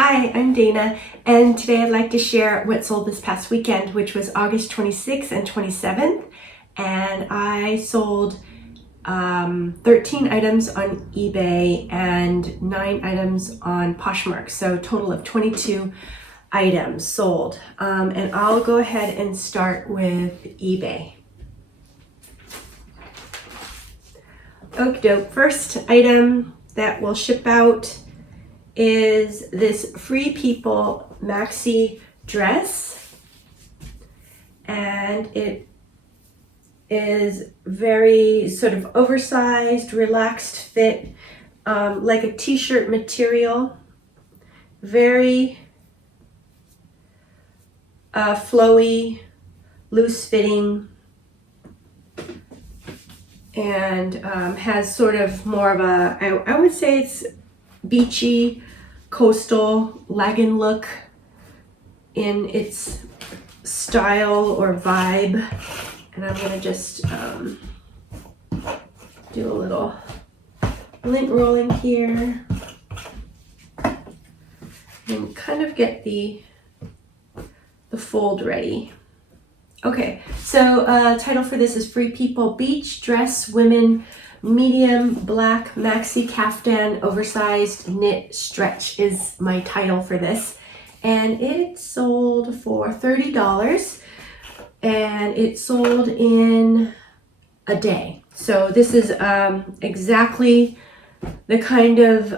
Hi, I'm Dana, and today I'd like to share what sold this past weekend, which was August 26th and 27th. And I sold 13 items on eBay and 9 items on Poshmark, so a total of 22 items sold. And I'll go ahead and start with eBay. Okie doke. First item that will ship out is this Free People maxi dress, and it is very sort of oversized, relaxed fit, like a t-shirt material, very flowy, loose fitting, and has sort of more of a, I would say it's beachy, coastal legging look in its style or vibe. And I'm gonna just do a little lint rolling here and kind of get the fold ready. Okay, so title for this is Free People Beach Dress Women Medium Black Maxi Caftan Oversized Knit Stretch is my title for this. And it sold for $30 and it sold in a day. So this is exactly the kind of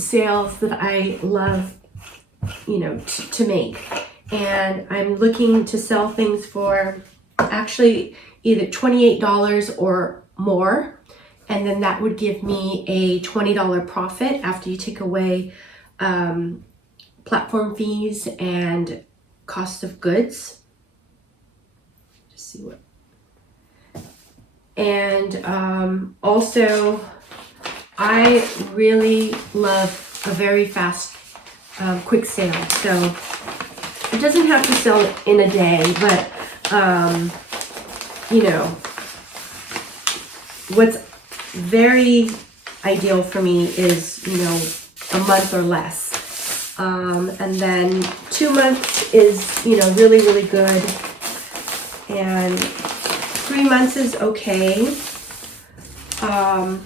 sales that I love, to make. And I'm looking to sell things for actually either $28 or more. And then that would give me a $20 profit after you take away platform fees and cost of goods. Just see what. And also, I really love a very fast, quick sale. So it doesn't have to sell in a day, but what's very ideal for me is, a month or less. And then 2 months is, really, really good. And 3 months is okay. And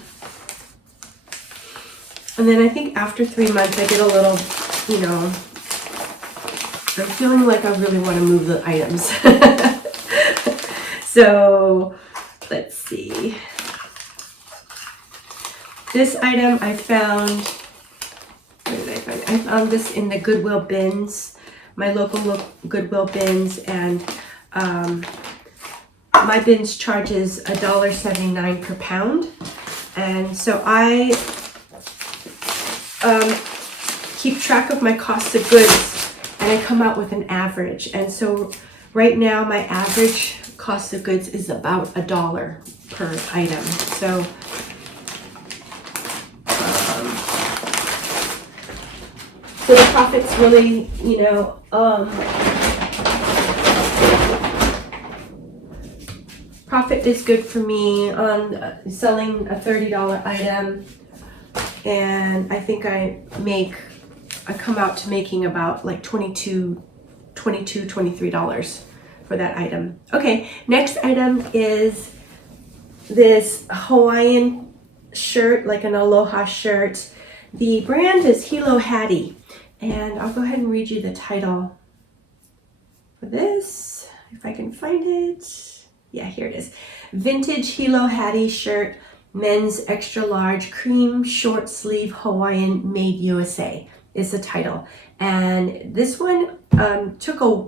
then I think after 3 months, I get a little, I'm feeling like I really want to move the items. So let's see. This item I found, where did I find it? I found this in the Goodwill bins, my local Goodwill bins, and my bins charges $1.79 per pound. And so I keep track of my cost of goods and I come out with an average. And so right now my average cost of goods is about $1 per item. So so the profit's really, profit is good for me on selling a $30 item. And I think I come out to making about like $23 for that item. Okay, next item is this Hawaiian shirt, like an aloha shirt. The brand is Hilo Hattie, and I'll go ahead and read you the title for this, if I can find it. Yeah, here it is. Vintage Hilo Hattie shirt, men's extra large cream short sleeve Hawaiian made USA is the title. And this one took a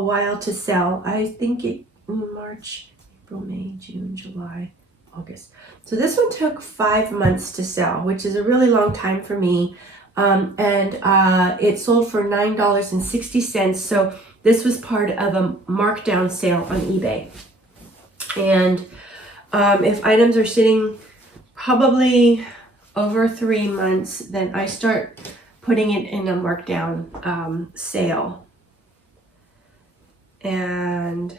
while to sell. I think it March, April, May, June, July, August. So this one took 5 months to sell, which is a really long time for me. And it sold for $9.60. So this was part of a markdown sale on eBay. And if items are sitting probably over 3 months, then I start putting it in a markdown sale. And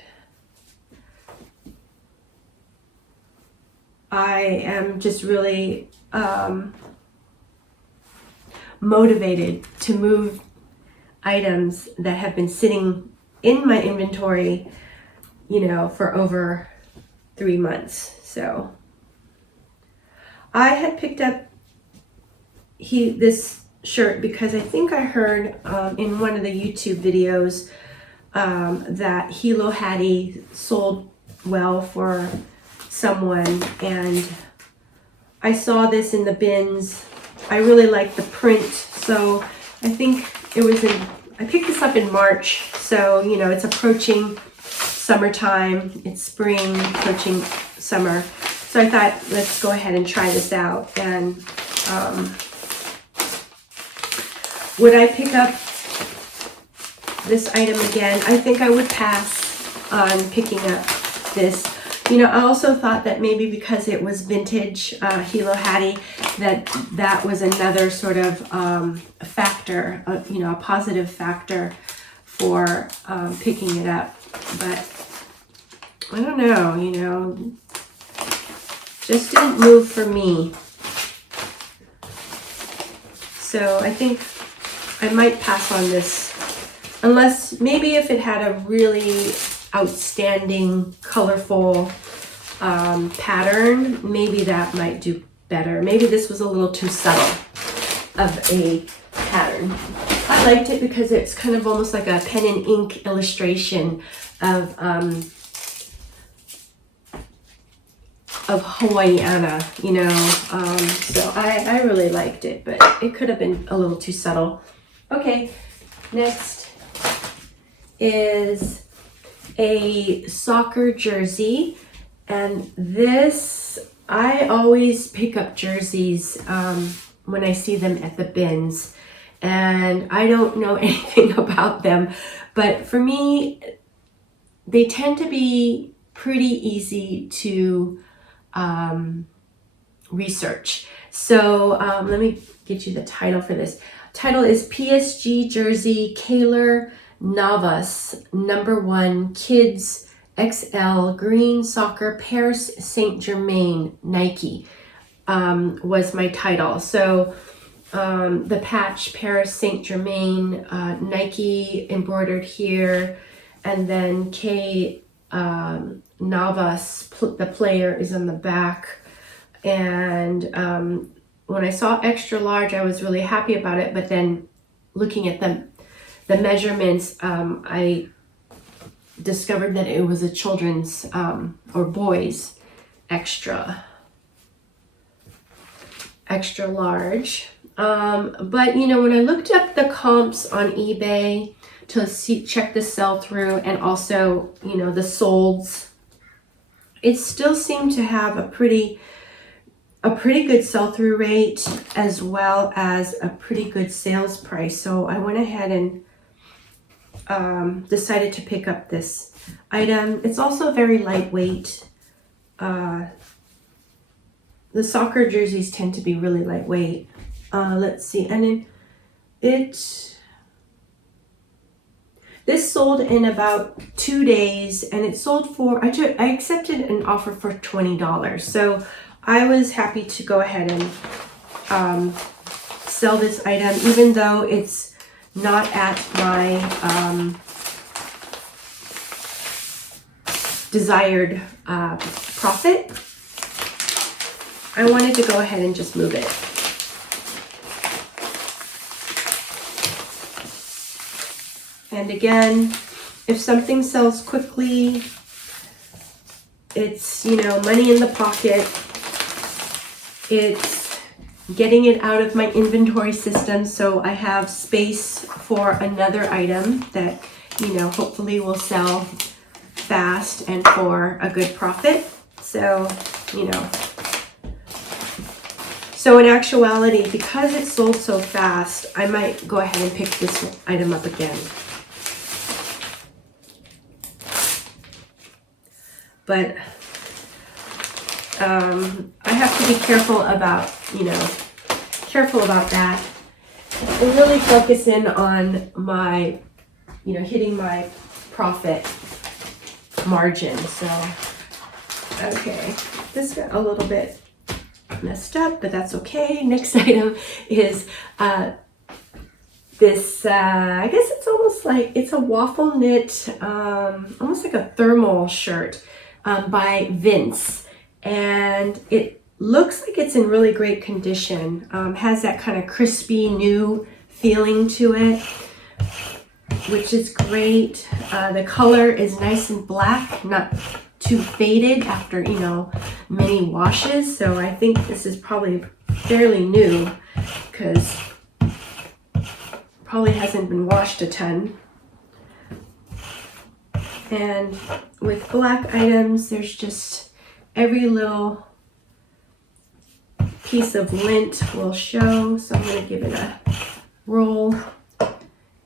I am just really motivated to move items that have been sitting in my inventory, for over 3 months. So I had picked up this shirt because I think I heard in one of the YouTube videos that Hilo Hattie sold well for someone, and I saw this in the bins. I really like the print, so I think I picked this up in March, so it's approaching summertime, it's spring, approaching summer. So I thought, let's go ahead and try this out. And would I pick up this item again? I think I would pass on picking up this. I also thought that maybe because it was vintage Hilo Hattie, that was another sort of factor, a positive factor for picking it up. But I don't know, just didn't move for me. So I think I might pass on this, unless maybe if it had a really outstanding, colorful pattern, maybe that might do better. Maybe this was a little too subtle of a pattern. I liked it because it's kind of almost like a pen and ink illustration of Hawaiiana, so I really liked it, but it could have been a little too subtle. Okay, next is a soccer jersey, and this, I always pick up jerseys when I see them at the bins, and I don't know anything about them, but for me, they tend to be pretty easy to research. So let me get you the title for this. Title is PSG Jersey Kaylor Navas #1 Kids XL Green Soccer Paris Saint-Germain Nike was my title. So the patch Paris Saint-Germain Nike embroidered here, and then K Navas, the player, is on the back. And when I saw extra large, I was really happy about it, but then looking at the measurements, I discovered that it was a children's or boys extra large. But when I looked up the comps on eBay to check the sell-through, and also the solds, it still seemed to have a pretty good sell-through rate, as well as a pretty good sales price. So I went ahead and decided to pick up this item. It's also very lightweight. The soccer jerseys tend to be really lightweight. Let's see, and this sold in about 2 days, and it sold for, I accepted an offer for $20. So I was happy to go ahead and sell this item, even though it's not at my desired profit. I wanted to go ahead and just move it. And again, if something sells quickly, it's, money in the pocket. It's getting it out of my inventory system, so I have space for another item that, hopefully will sell fast and for a good profit. So, So in actuality, because it sold so fast, I might go ahead and pick this item up again. But I have to be careful about, that, and really focus in on my, hitting my profit margin. So, okay, this got a little bit messed up, but that's okay. Next item is this, I guess it's almost like, it's a waffle knit, almost like a thermal shirt by Vince. And it looks like it's in really great condition. Has that kind of crispy new feeling to it, which is great. The color is nice and black, not too faded after, you know, many washes. So I think this is probably fairly new because probably hasn't been washed a ton. And with black items, there's just every little piece of lint will show. So I'm going to give it a roll.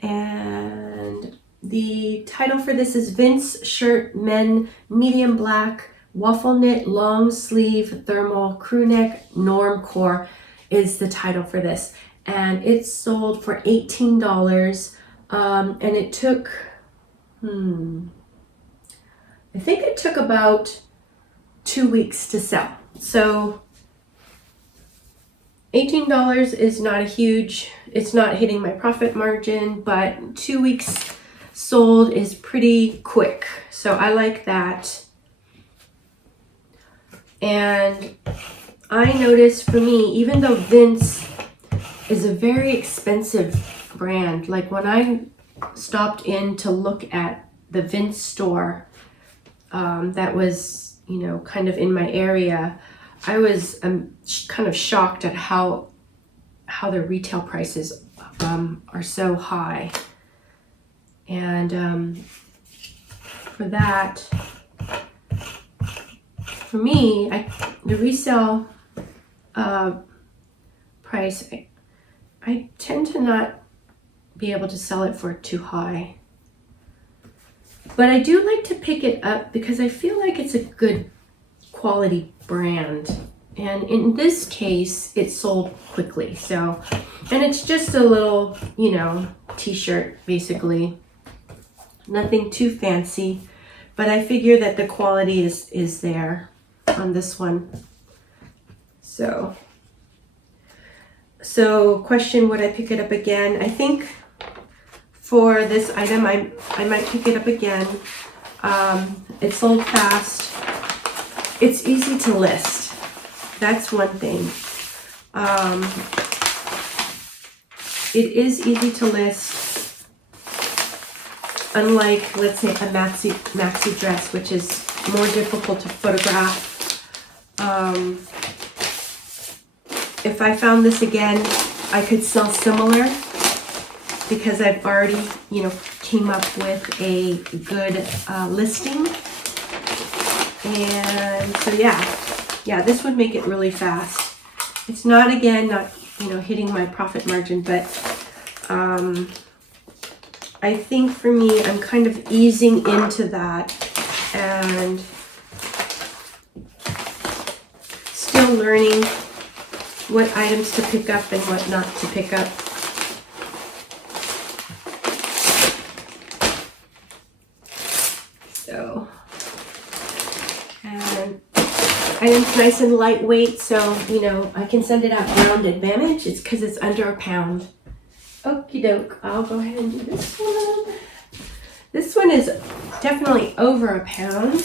And the title for this is Vince Shirt Men Medium Black Waffle Knit Long Sleeve Thermal Crew Neck Norm Core is the title for this. And it's sold for $18. And it took, I think it took about 2 weeks to sell. So $18 is not a huge, it's not hitting my profit margin, but 2 weeks sold is pretty quick. So I like that. And I noticed for me, even though Vince is a very expensive brand, like when I stopped in to look at the Vince store that was, you know, kind of in my area, I was kind of shocked at how their retail prices are so high. And for that, for me, the resale price, I tend to not be able to sell it for too high. But I do like to pick it up because I feel like it's a good quality brand. And in this case, it sold quickly. So, and it's just a little, you know, t-shirt basically. Nothing too fancy, but I figure that the quality is there on this one. So question, would I pick it up again? I think for this item, I might pick it up again. It sold fast. It's easy to list. That's one thing. It is easy to list, unlike, let's say, a maxi dress, which is more difficult to photograph. If I found this again, I could sell similar because I've already, you know, came up with a good listing. And so yeah, this would make it really fast. It's not, again, not, you know, hitting my profit margin, but I think for me, I'm kind of easing into that and still learning what items to pick up and what not to pick up. So, and item's nice and lightweight, so, you know, I can send it out ground advantage. It's because it's under a pound. Okie doke, I'll go ahead and do this one. This one is definitely over a pound.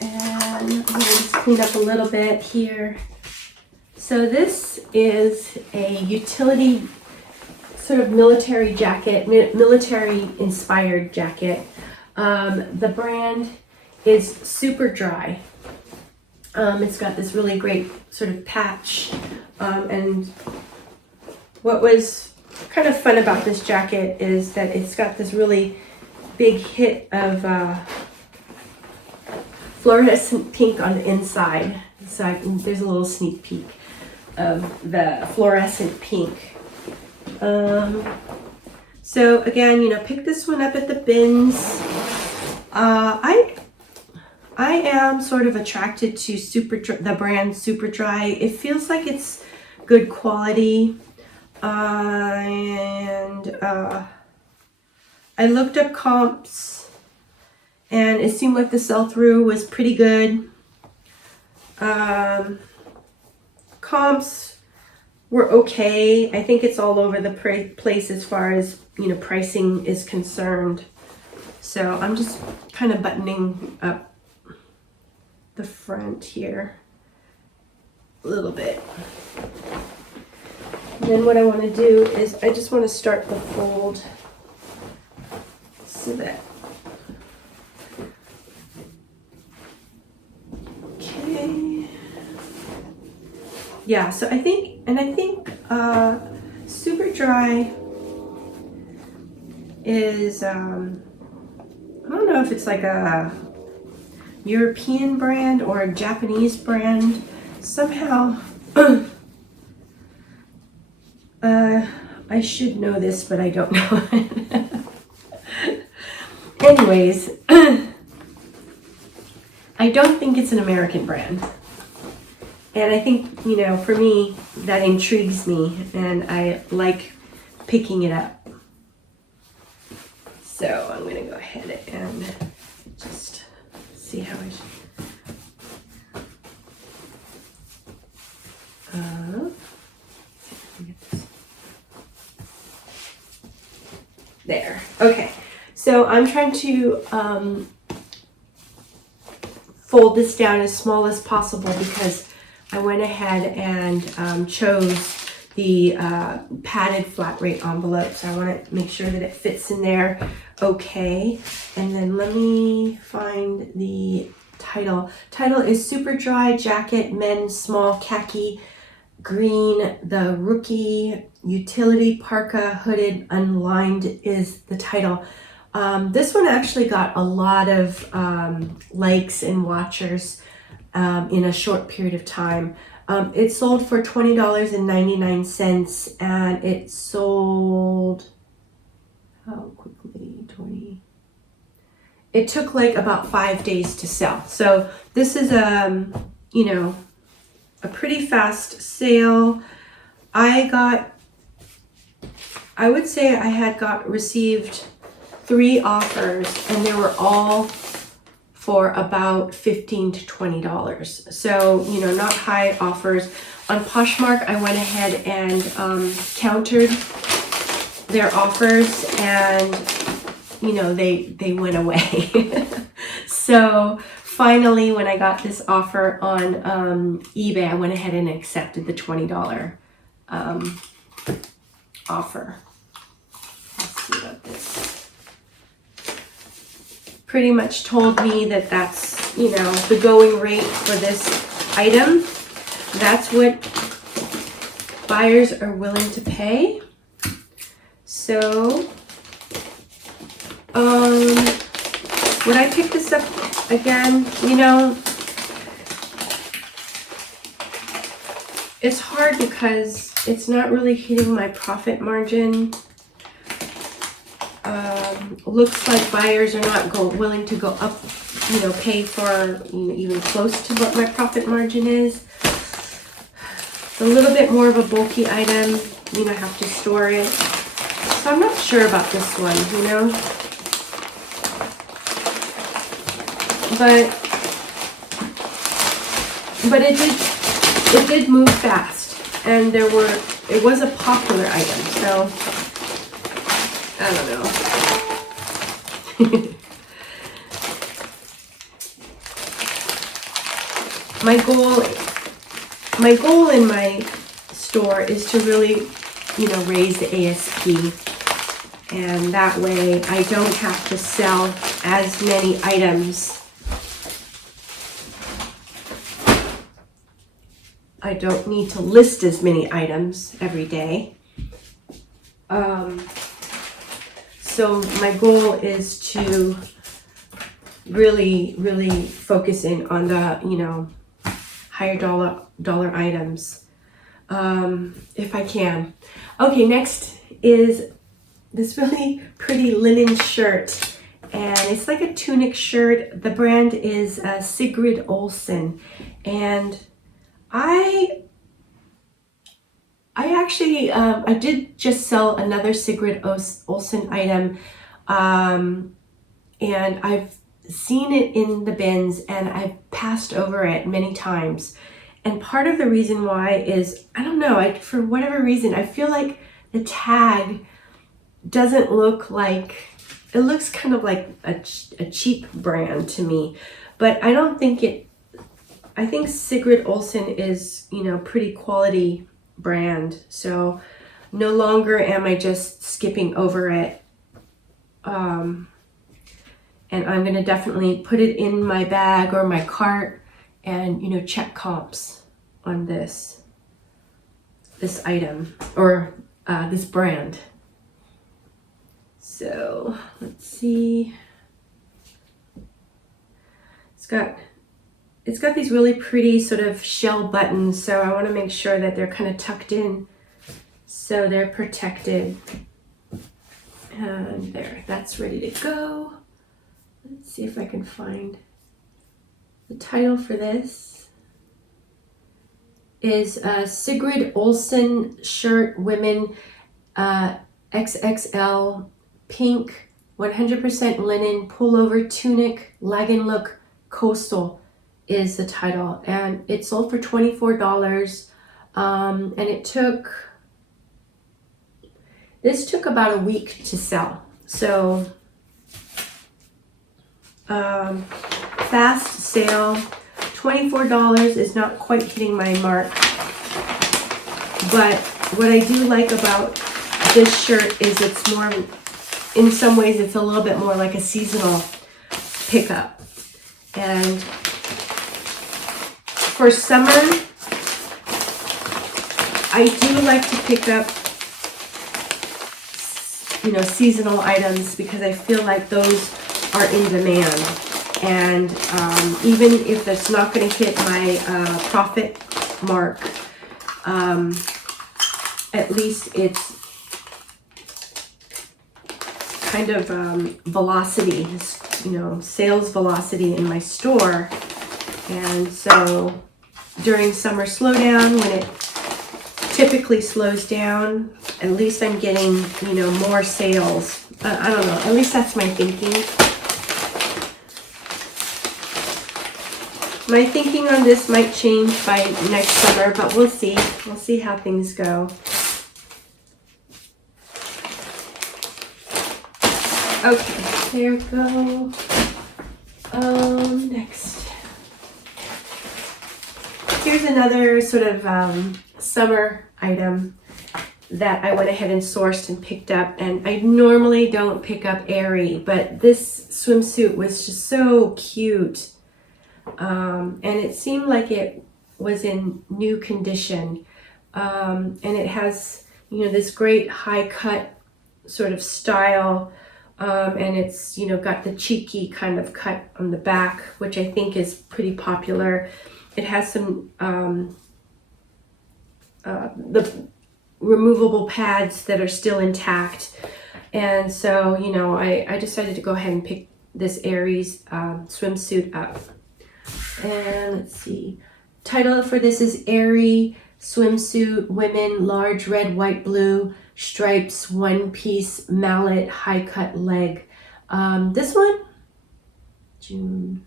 And I'm going to just clean up a little bit here. So this is a utility sort of military jacket, military inspired jacket. The brand is Super Dry. It's got this really great sort of patch. And what was kind of fun about this jacket is that it's got this really big hit of fluorescent pink on the inside. So there's a little sneak peek of the fluorescent pink. So again, you know, pick this one up at the bins. I am sort of attracted to the brand Super Dry. It feels like it's good quality. And I looked up comps and it seemed like the sell-through was pretty good. Comps were okay. I think it's all over the place as far as, you know, pricing is concerned. So I'm just kind of buttoning up the front here a little bit. And then what I want to do is I just want to start the fold so that, okay. Yeah, so I think Super Dry is, I don't know if it's like a European brand or a Japanese brand. Somehow, I should know this, but I don't know. Anyways, I don't think it's an American brand. And I think, you know, for me, that intrigues me, and I like picking it up. So I'm going to go ahead and just see how I should. There. Okay. So I'm trying to fold this down as small as possible because I went ahead and chose the padded flat rate envelope. So I want to make sure that it fits in there okay. And then let me find the title. Title is Super Dry Jacket Men's Small Khaki Green. The Rookie Utility Parka Hooded Unlined is the title. This one actually got a lot of likes and watchers in a short period of time. It sold for $20.99 and it sold, how quickly, 20. It took like about 5 days to sell. So this is you know, a pretty fast sale. I would say I had received 3 offers and they were all for about $15 to $20. So, you know, not high offers. On Poshmark, I went ahead and countered their offers and, you know, they went away. So finally, when I got this offer on eBay, I went ahead and accepted the $20 offer. Let's see about this. Pretty much told me that that's, you know, the going rate for this item. That's what buyers are willing to pay. So, would I pick this up again? You know, it's hard because it's not really hitting my profit margin. Looks like buyers are not willing to go up, you know, pay for, you know, even close to what my profit margin is. It's a little bit more of a bulky item, you know, I have to store it. So I'm not sure about this one, you know. But it did move fast, and it was a popular item, so I don't know. My goal in my store is to really, you know, raise the ASP, and that way I don't have to sell as many items. I don't need to list as many items every day. So my goal is to really focus in on the, you know, higher dollar items, if I can. Okay, next is this really pretty linen shirt, and it's like a tunic shirt. The brand is Sigrid Olsen, and I actually, I did just sell another Sigrid Olsen item, and I've seen it in the bins and I've passed over it many times. And part of the reason why is, I don't know, for whatever reason, I feel like the tag doesn't look like, it looks kind of like a cheap brand to me. But I don't think I think Sigrid Olsen is, you know, pretty quality brand. So no longer am I just skipping over it. And I'm going to definitely put it in my bag or my cart and, you know, check comps on this item or this brand. So let's see. It's got these really pretty sort of shell buttons, so I want to make sure that they're kind of tucked in so they're protected. And there, that's ready to go. Let's see if I can find the title for this. Is Sigrid Olsen shirt, women, XXL, pink, 100% linen, pullover, tunic, legging look, coastal is the title. And it sold for $24. And this took about a week to sell. So fast sale. $24 is not quite hitting my mark. But what I do like about this shirt is it's more, in some ways it's a little bit more like a seasonal pickup. And for summer, I do like to pick up, you know, seasonal items because I feel like those are in demand. And even if it's not going to hit my profit mark, at least it's kind of velocity, you know, sales velocity in my store. And so during summer slowdown, when it typically slows down, at least I'm getting, you know, more sales. I don't know, at least that's my thinking. My thinking on this might change by next summer, but we'll see. We'll see how things go. Okay, there we go. Next. Here's another sort of summer item that I went ahead and sourced and picked up. And I normally don't pick up Aerie, but this swimsuit was just so cute. And it seemed like it was in new condition. And it has, you know, this great high cut sort of style. And it's, you know, got the cheeky kind of cut on the back, which I think is pretty popular. It has some, the removable pads that are still intact. And so, you know, I decided to go ahead and pick this Aerie's swimsuit up. And let's see, title for this is Aerie swimsuit, women, large red, white, blue, stripes, one piece, mallet, high cut leg. This one, June,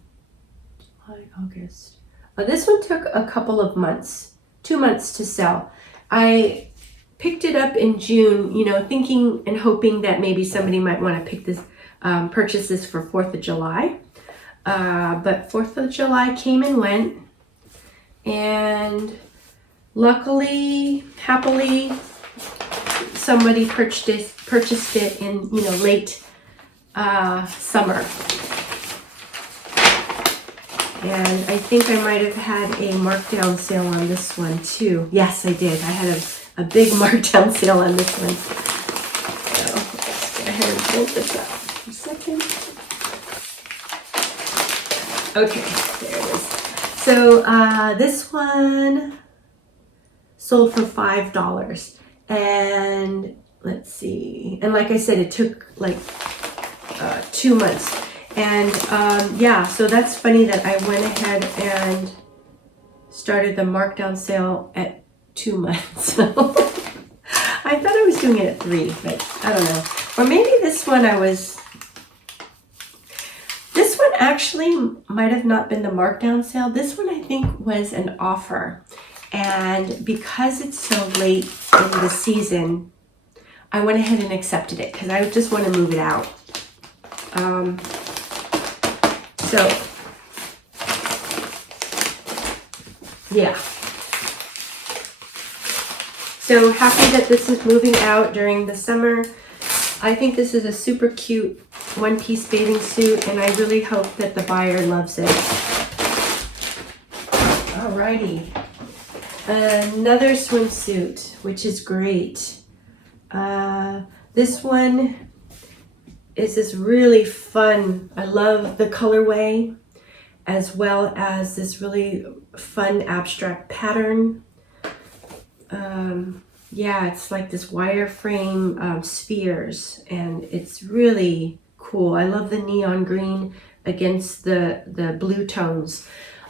July, August. This one took a couple of months, 2 months to sell. I picked it up in June, you know, thinking and hoping that maybe somebody might want to pick this, purchase this for 4th of July. But 4th of July came and went, and luckily, happily, somebody purchased it in, you know, late summer. And I think I might have had a markdown sale on this one too. Yes, I did. I had a big markdown sale on this one. So let's go ahead and fold this up for a second. Okay, there it is. So this one sold for $5. And let's see. And like I said, it took like 2 months. And yeah, so that's funny that I went ahead and started the markdown sale at 2 months. I thought I was doing it at 3, but I don't know. Or maybe this one actually might have not been the markdown sale. This one I think was an offer. And because it's so late in the season, I went ahead and accepted it because I just want to move it out. So, yeah. So happy that this is moving out during the summer. I think this is a super cute one-piece bathing suit, and I really hope that the buyer loves it. Alrighty. Another swimsuit, which is great. This one is this really fun. I love the colorway, as well as this really fun abstract pattern. Yeah, it's like this wireframe spheres, and it's really cool. I love the neon green against the blue tones.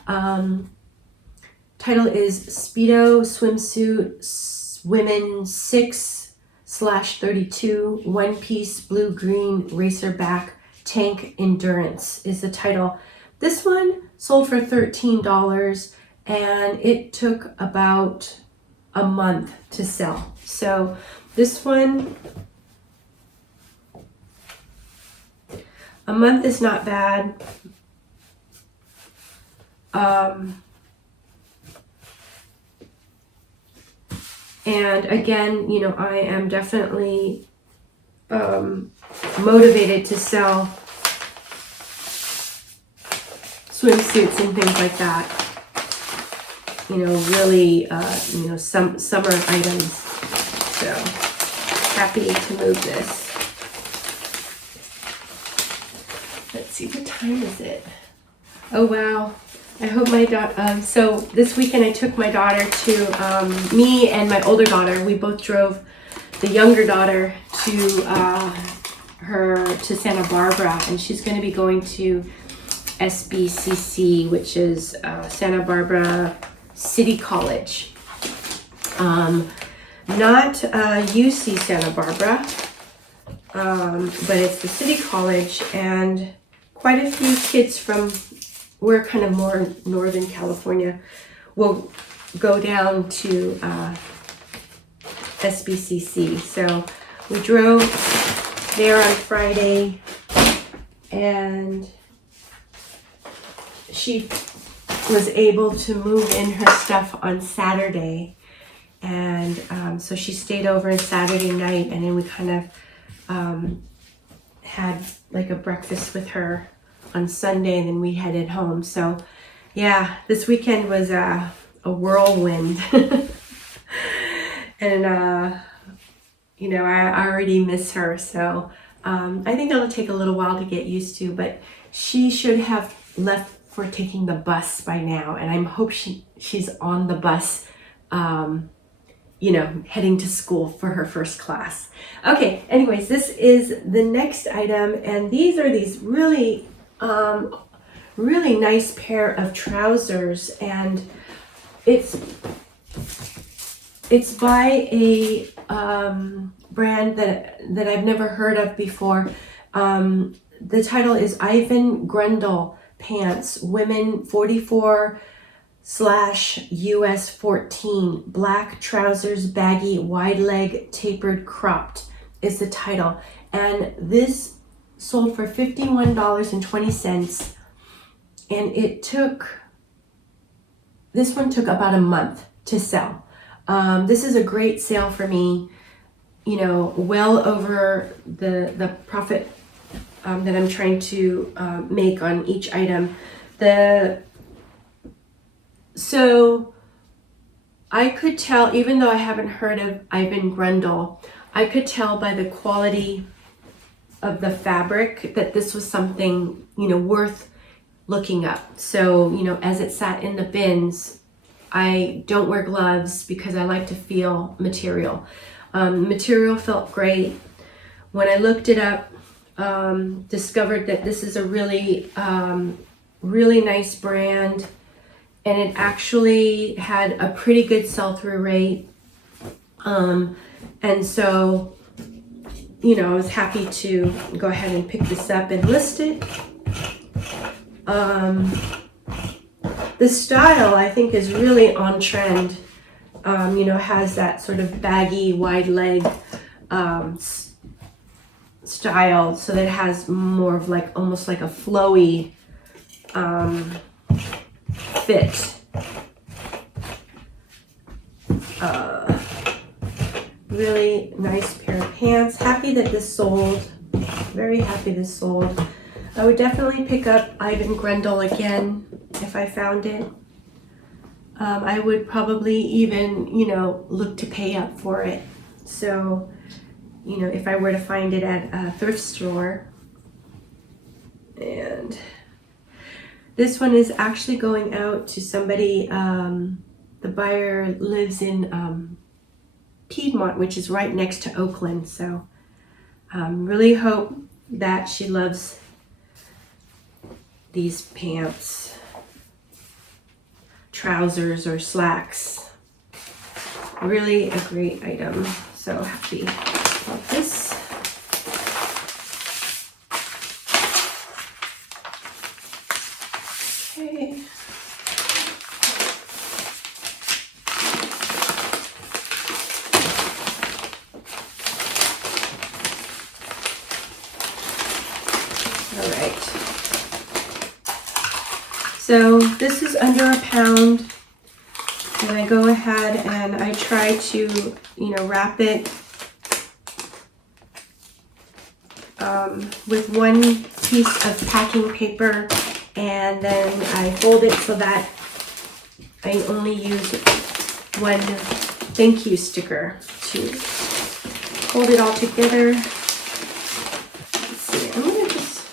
Title is Speedo Swimsuit Women 6/32 One Piece Blue Green Racerback Tank Endurance is the title. This one sold for $13, and it took about a month to sell. So this one, a month is not bad. And again, you know, I am definitely motivated to sell swimsuits and things like that. You know, really, you know, some summer items. So happy to move this. Let's see, what time is it? Oh wow! I hope my daughter. So this weekend I took my daughter to me and my older daughter. We both drove the younger daughter to Santa Barbara, and she's going to be going to SBCC, which is Santa Barbara City College, not UC Santa Barbara, but it's the City College, and quite a few kids from, we're kind of more Northern California, will go down to SBCC. So we drove there on Friday, and she was able to move in her stuff on Saturday, and so she stayed over on Saturday night, and then we kind of had like a breakfast with her on Sunday, and then we headed home. So yeah, this weekend was a whirlwind. And you know, I already miss her, so I think it'll take a little while to get used to, but she should have left for taking the bus by now, and I hope she's on the bus, you know, heading to school for her first class. Okay, anyways, this is the next item, and these are these really really nice pair of trousers, and it's by a brand that I've never heard of before. The title is Ivan Grundle Pants, Women 44/US 14, Black Trousers, Baggy, Wide Leg, Tapered, Cropped is the title. And this sold for $51.20, and this one took about a month to sell. This is a great sale for me, you know, well over the profit that I'm trying to make on each item. So I could tell, even though I haven't heard of Ivan Grundle, I could tell by the quality of the fabric that this was something, you know, worth looking up. So, you know, as it sat in the bins, I don't wear gloves because I like to feel material. Material felt great. When I looked it up, discovered that this is a really, really nice brand, and it actually had a pretty good sell-through rate. And so, you know, I was happy to go ahead and pick this up and list it. The style, I think, is really on trend. You know, has that sort of baggy, wide leg style, so that it has more of like almost like a flowy fit. Really nice pair of pants. Happy that this sold. Very happy this sold. I would definitely pick up Ivan Grendel again if I found it. I would probably even, you know, look to pay up for it. So, you know, if I were to find it at a thrift store. And this one is actually going out to somebody. The buyer lives in Piedmont, which is right next to Oakland. So really hope that she loves these pants, trousers, or slacks. Really a great item. So happy about this. Okay. All right. So this is under a pound, and I go ahead and I try to, you know, wrap it with one piece of packing paper, and then I fold it so that I only use one thank you sticker to hold it all together. Let's see, I'm gonna just,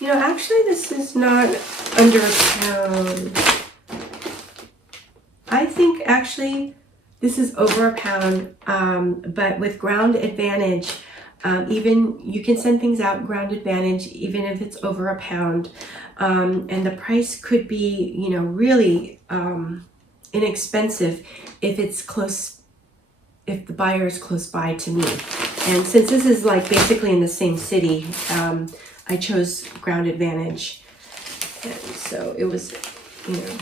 you know, actually this is not under a pound. I think actually this is over a pound, but with Ground Advantage, even you can send things out Ground Advantage even if it's over a pound, and the price could be, you know, really inexpensive if it's close, if the buyer is close by to me. And since this is like basically in the same city, I chose Ground Advantage, and so it was, you know,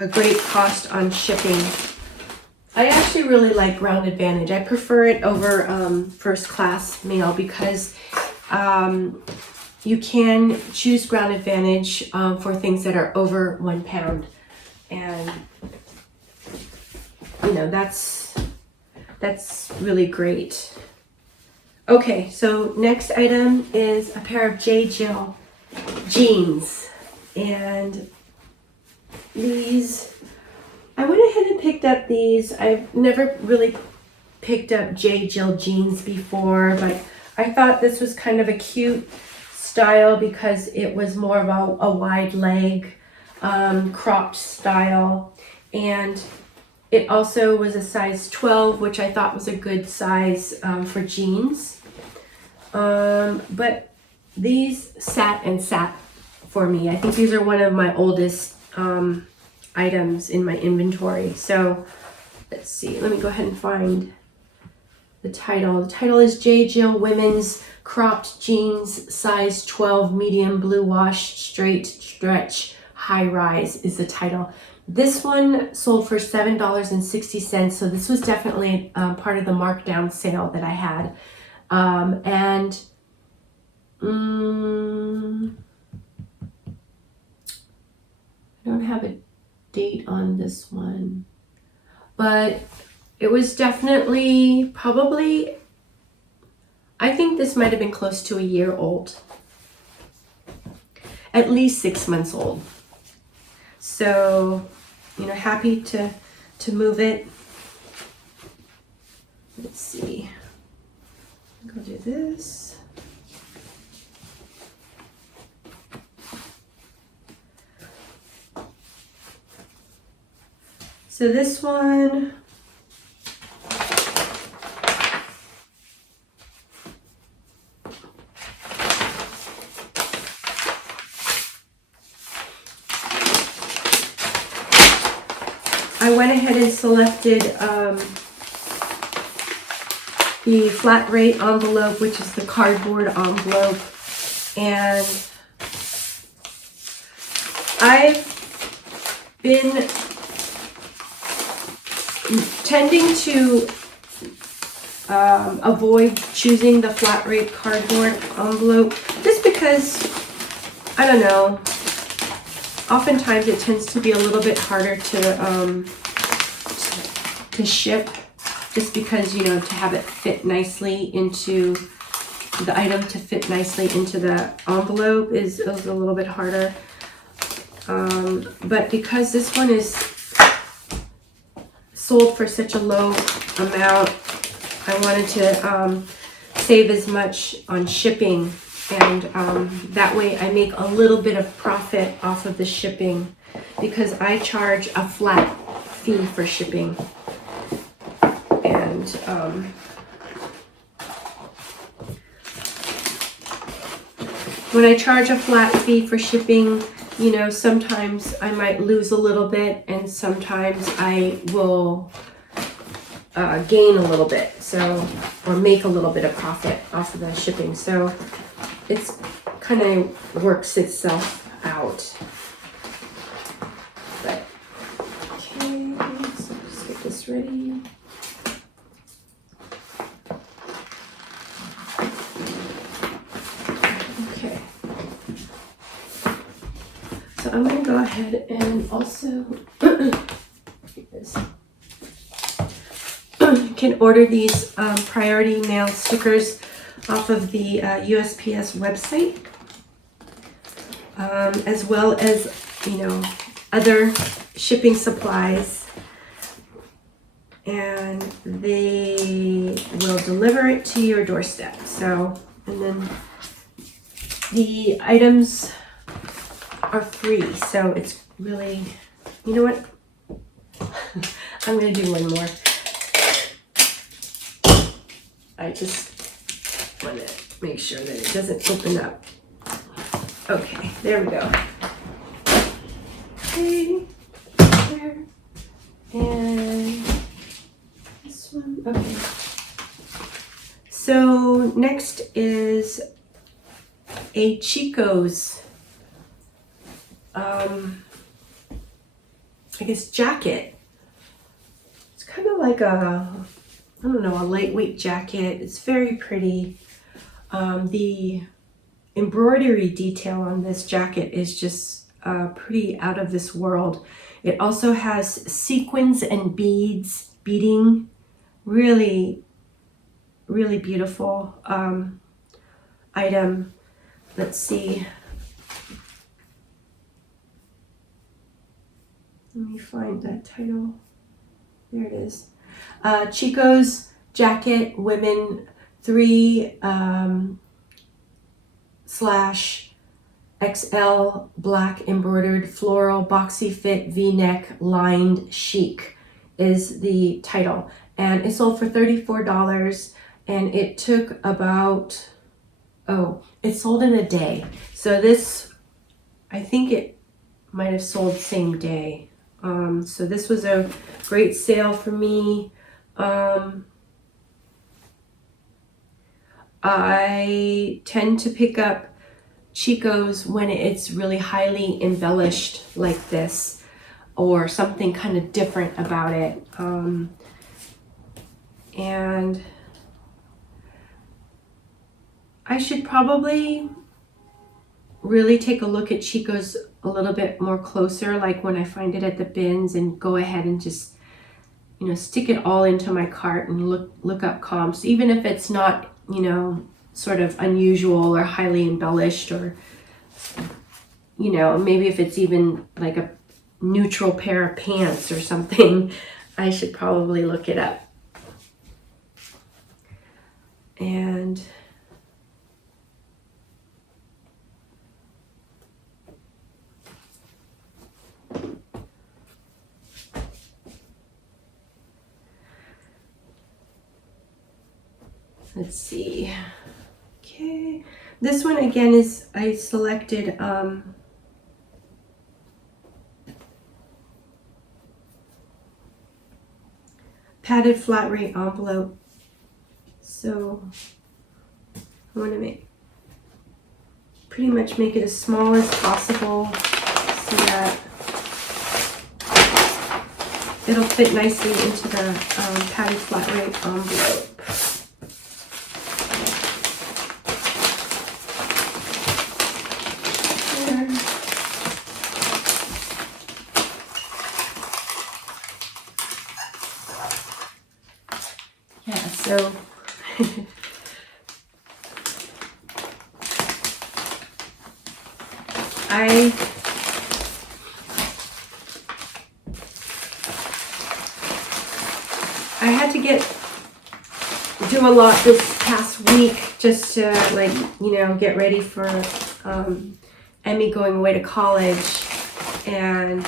a great cost on shipping. I actually really like Ground Advantage. I prefer it over first class mail because you can choose Ground Advantage for things that are over 1 pound, and you know, that's really great. Okay, so next item is a pair of J. Jill jeans, and these, I went ahead and picked up these. I've never really picked up J. Jill jeans before, but I thought this was kind of a cute style because it was more of a wide leg, cropped style, and it also was a size 12, which I thought was a good size for jeans. But these sat for me. I think these are one of my oldest items in my inventory. So let's see, let me go ahead and find the title. The title is J. Jill Women's Cropped Jeans, size 12, medium, blue wash, straight stretch, high rise is the title. This one sold for $7.60, so this was definitely part of the markdown sale that I had. And I don't have a date on this one, but it was definitely, probably, I think this might have been close to a year old, at least 6 months old. So, you know, happy to move it. Let's see, go do this. So this one, I went ahead and selected the flat rate envelope, which is the cardboard envelope, and I've been tending to avoid choosing the flat rate cardboard envelope just because, I don't know, oftentimes it tends to be a little bit harder to ship, just because, you know, to have it fit nicely into the item, to fit nicely into the envelope is a little bit harder. But because this one is sold for such a low amount, I wanted to save as much on shipping, and that way I make a little bit of profit off of the shipping, because I charge a flat fee for shipping. And when I charge a flat fee for shipping, you know, sometimes I might lose a little bit, and sometimes I will gain a little bit, so, or make a little bit of profit off of the shipping. So it's kind of works itself out. But okay, so just get this ready. Okay, so I'm going to go ahead and also can order these priority mail stickers off of the USPS website, as well as, you know, other shipping supplies, and they will deliver it to your doorstep. So, and then the items are free, so it's really, you know what, I'm gonna do one more. I just want to make sure that it doesn't open up. Okay, there we go. Okay, there. And this one, okay. So next is a Chico's, I guess, jacket. It's kind of like a, I don't know, a lightweight jacket. It's very pretty. The embroidery detail on this jacket is just pretty out of this world. It also has sequins and beading. Really, really beautiful item. Let's see. Let me find that title. There it is. Chico's jacket, women 3/XL black embroidered floral boxy fit V-neck lined chic is the title, and it sold for $34, and it took about, it sold in a day. So this, I think it might have sold same day. So this was a great sale for me. I tend to pick up Chico's when it's really highly embellished like this, or something kind of different about it. And I should probably really take a look at Chico's a little bit more closer, like when I find it at the bins, and go ahead and just, you know, stick it all into my cart and look up comps, even if it's not, you know, sort of unusual or highly embellished, or, you know, maybe if it's even like a neutral pair of pants or something, I should probably look it up. And let's see. Okay, this one again is, I selected padded flat rate envelope. So I want to pretty much make it as small as possible, so that it'll fit nicely into the padded flat rate envelope. Yeah, so I had to do a lot this past week just to, like, you know, get ready for Emmy going away to college, and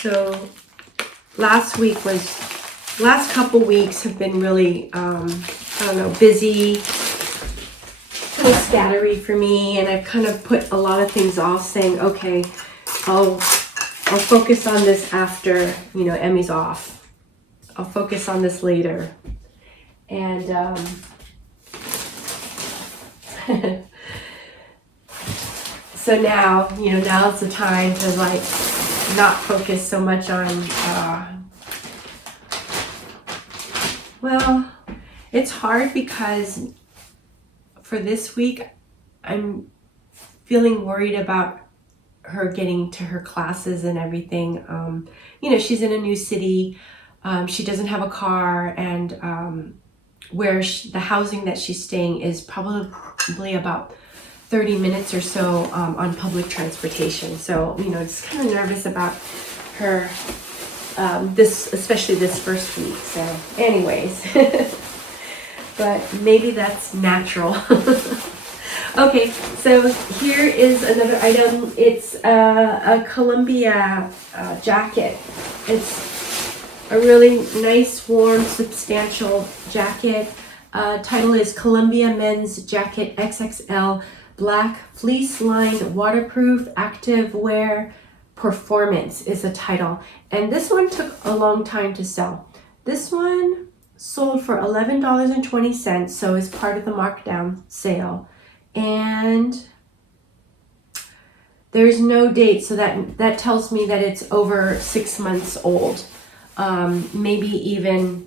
so last couple weeks have been really I don't know, busy, kind of scattery for me, and I've kind of put a lot of things off, saying, okay, I'll focus on this after, you know, Emmy's off. I'll focus on this later. And so now, you know, now's the time to, like, not focus so much on well, it's hard because for this week I'm feeling worried about her getting to her classes and everything. You know, she's in a new city. She doesn't have a car, and where the housing that she's staying is probably about 30 minutes or so on public transportation. So, you know, just kind of nervous about her especially this first week. So anyways, but maybe that's natural. Okay, so here is another item. It's a Columbia jacket. It's a really nice, warm, substantial jacket. Title is Columbia Men's Jacket XXL Black Fleece Lined Waterproof Active Wear Performance is the title. And this one took a long time to sell. This one sold for $11.20, so it's part of the markdown sale. And there's no date, so that tells me that it's over 6 months old. Maybe even,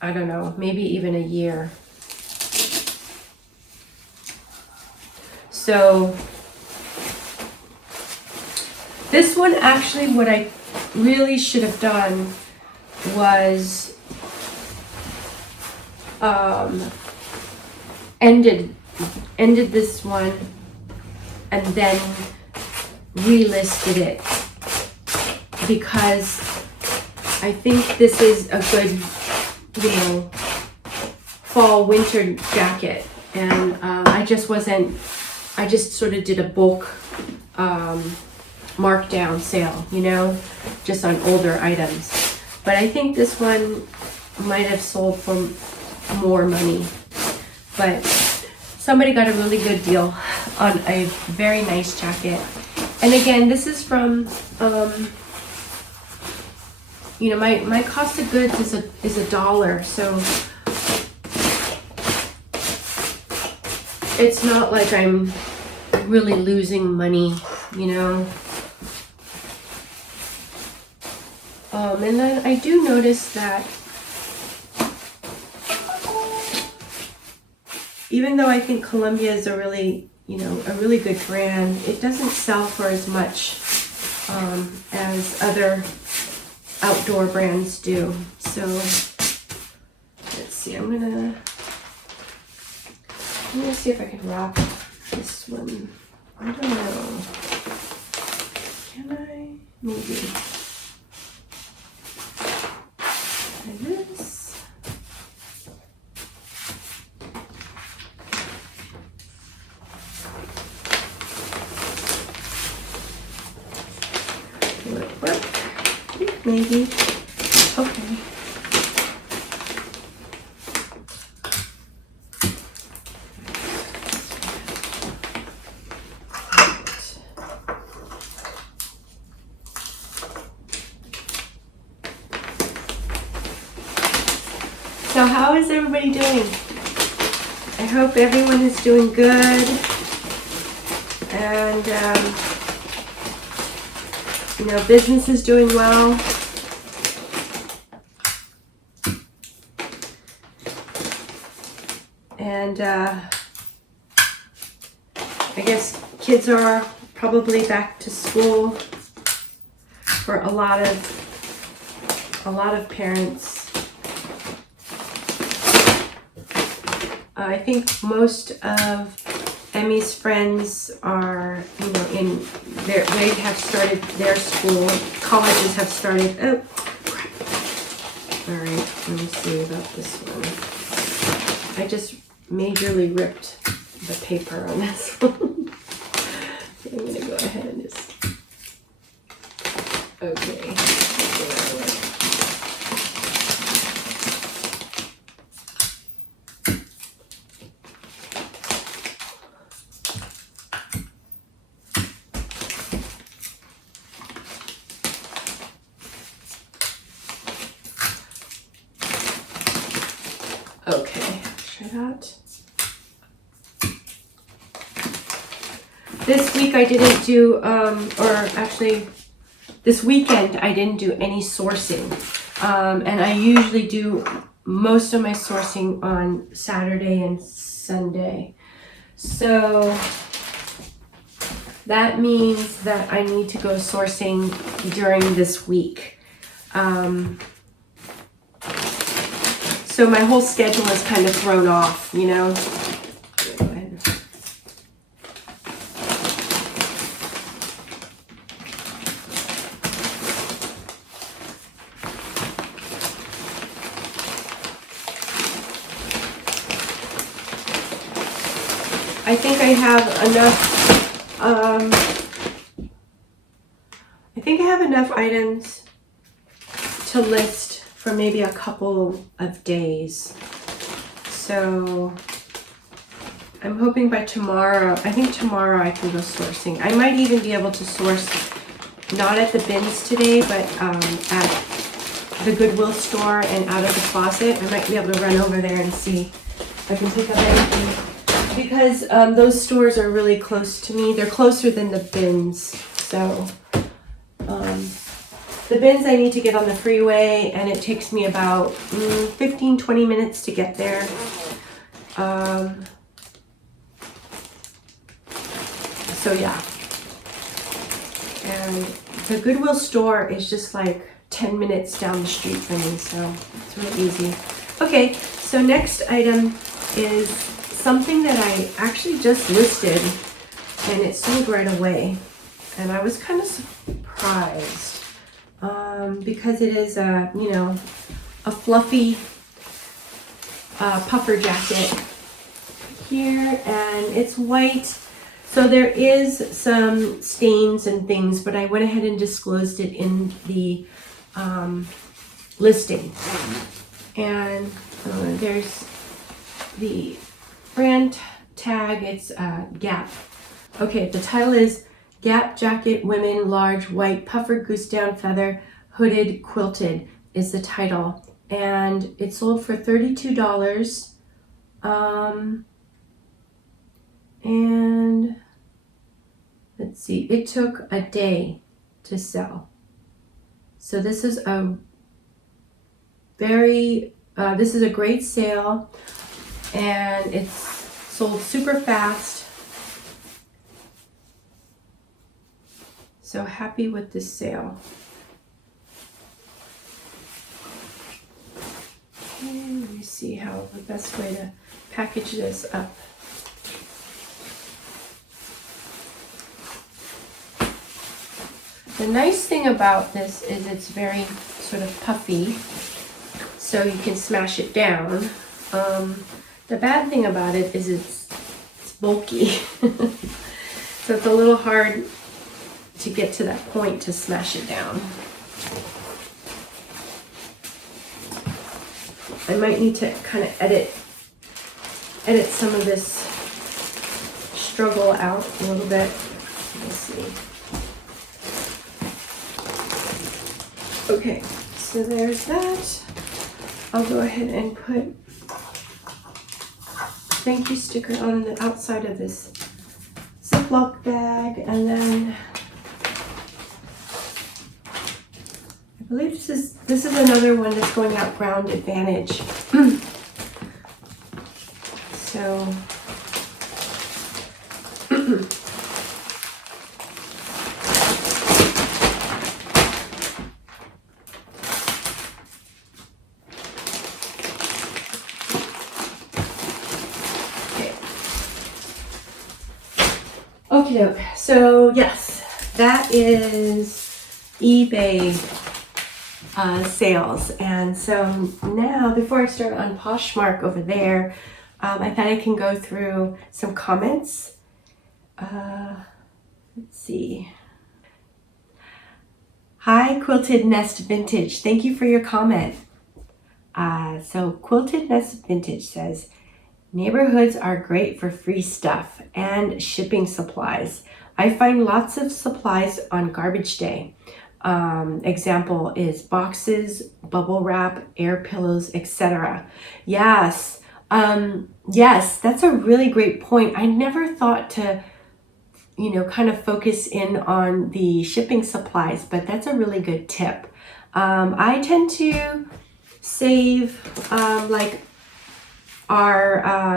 I don't know, maybe even a year. So this one, actually, what I really should have done was ended this one and then relisted it, because I think this is a good, you know, fall winter jacket, and I just sort of did a bulk markdown sale, you know, just on older items. But I think this one might have sold for more money, but somebody got a really good deal on a very nice jacket. And again, this is from you know, my cost of goods is $1, so it's not like I'm really losing money, you know. And then I do notice that even though I think Columbia is a really, you know, a really good brand, it doesn't sell for as much as other outdoor brands do. So let's see, I'm gonna see if I can wrap this one. I don't know. Can I? Maybe. Like this. Will it work? Maybe. Okay. So how is everybody doing? I hope everyone is doing good. And, you know, business is doing well. And I guess kids are probably back to school for a lot of parents. I think most of Emmy's friends are, you know, they have started their school. Colleges have started. Oh, crap. All right, let me see about this one. I just majorly ripped the paper on this one. I'm going to go ahead and just, okay. Okay, try that. This week I didn't do, or actually this weekend I didn't do any sourcing. And I usually do most of my sourcing on Saturday and Sunday. So that means that I need to go sourcing during this week. So my whole schedule is kind of thrown off, you know. I think I have enough items to list for maybe a couple of days. So I'm hoping by tomorrow, I think tomorrow I can go sourcing. I might even be able to source, not at the bins today, but at the Goodwill store and out of the closet. I might be able to run over there and see if I can pick up anything. Because those stores are really close to me. They're closer than the bins. So the bins I need to get on the freeway, and it takes me about 15-20 minutes to get there. So yeah. And the Goodwill store is just like 10 minutes down the street from me, so it's really easy. Okay, so next item is something that I actually just listed, and it sold right away. And I was kind of surprised because it is a, you know, a fluffy puffer jacket here, and it's white. So there is some stains and things, but I went ahead and disclosed it in the listing. And there's the brand tag. It's Gap. Okay, the title is Gap Jacket Women Large White Puffer Goose Down Feather Hooded Quilted is the title. And it sold for $32. And let's see, it took a day to sell. So this is a this is a great sale, and it's sold super fast. So happy with this sale. Okay, let me see how the best way to package this up. The nice thing about this is it's very sort of puffy, so you can smash it down. The bad thing about it is it's bulky. So it's a little hard to get to that point to smash it down. I might need to kind of edit some of this struggle out a little bit. Let's see. Okay, so there's that. I'll go ahead and put thank you sticker on the outside of this Ziploc Ziploc bag, and then I believe this is another one that's going out Ground Advantage. So okay, so yes, that is eBay sales. And so now, before I start on Poshmark over there, I thought I can go through some comments. Let's see. Hi, Quilted Nest Vintage. Thank you for your comment. So Quilted Nest Vintage says, neighborhoods are great for free stuff and shipping supplies. I find lots of supplies on garbage day. Example is boxes, bubble wrap, air pillows, etc. Yes, yes, that's a really great point. I never thought to, kind of focus in on the shipping supplies, but that's a really good tip. I tend to save like our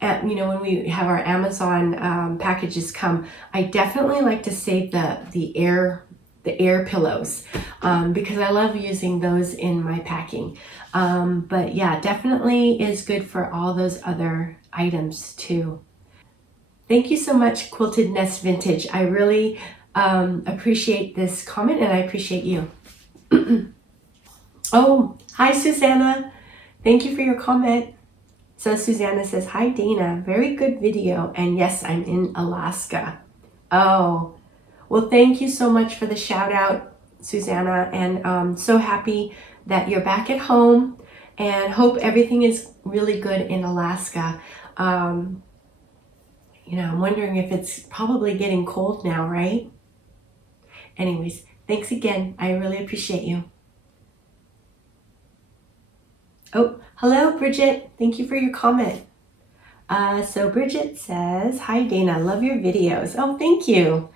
when we have our Amazon packages come, I definitely like to save the air pillows because I love using those in my packing. But yeah, definitely is good for all those other items too. Thank you so much, Quilted Nest Vintage. I really appreciate this comment, and I appreciate you. Oh, hi, Susanna. Thank you for your comment. So Susanna says, hi, Dana. Very good video. And yes, I'm in Alaska. Oh, well, thank you so much for the shout out, Susanna. And so happy that you're back at home, and hope everything is really good in Alaska. I'm wondering if it's probably getting cold now, right? Anyways, thanks again. I really appreciate you. Oh, hello, Bridget. Thank you for your comment. So Bridget says, hi, Dana. Love your videos. Oh, thank you.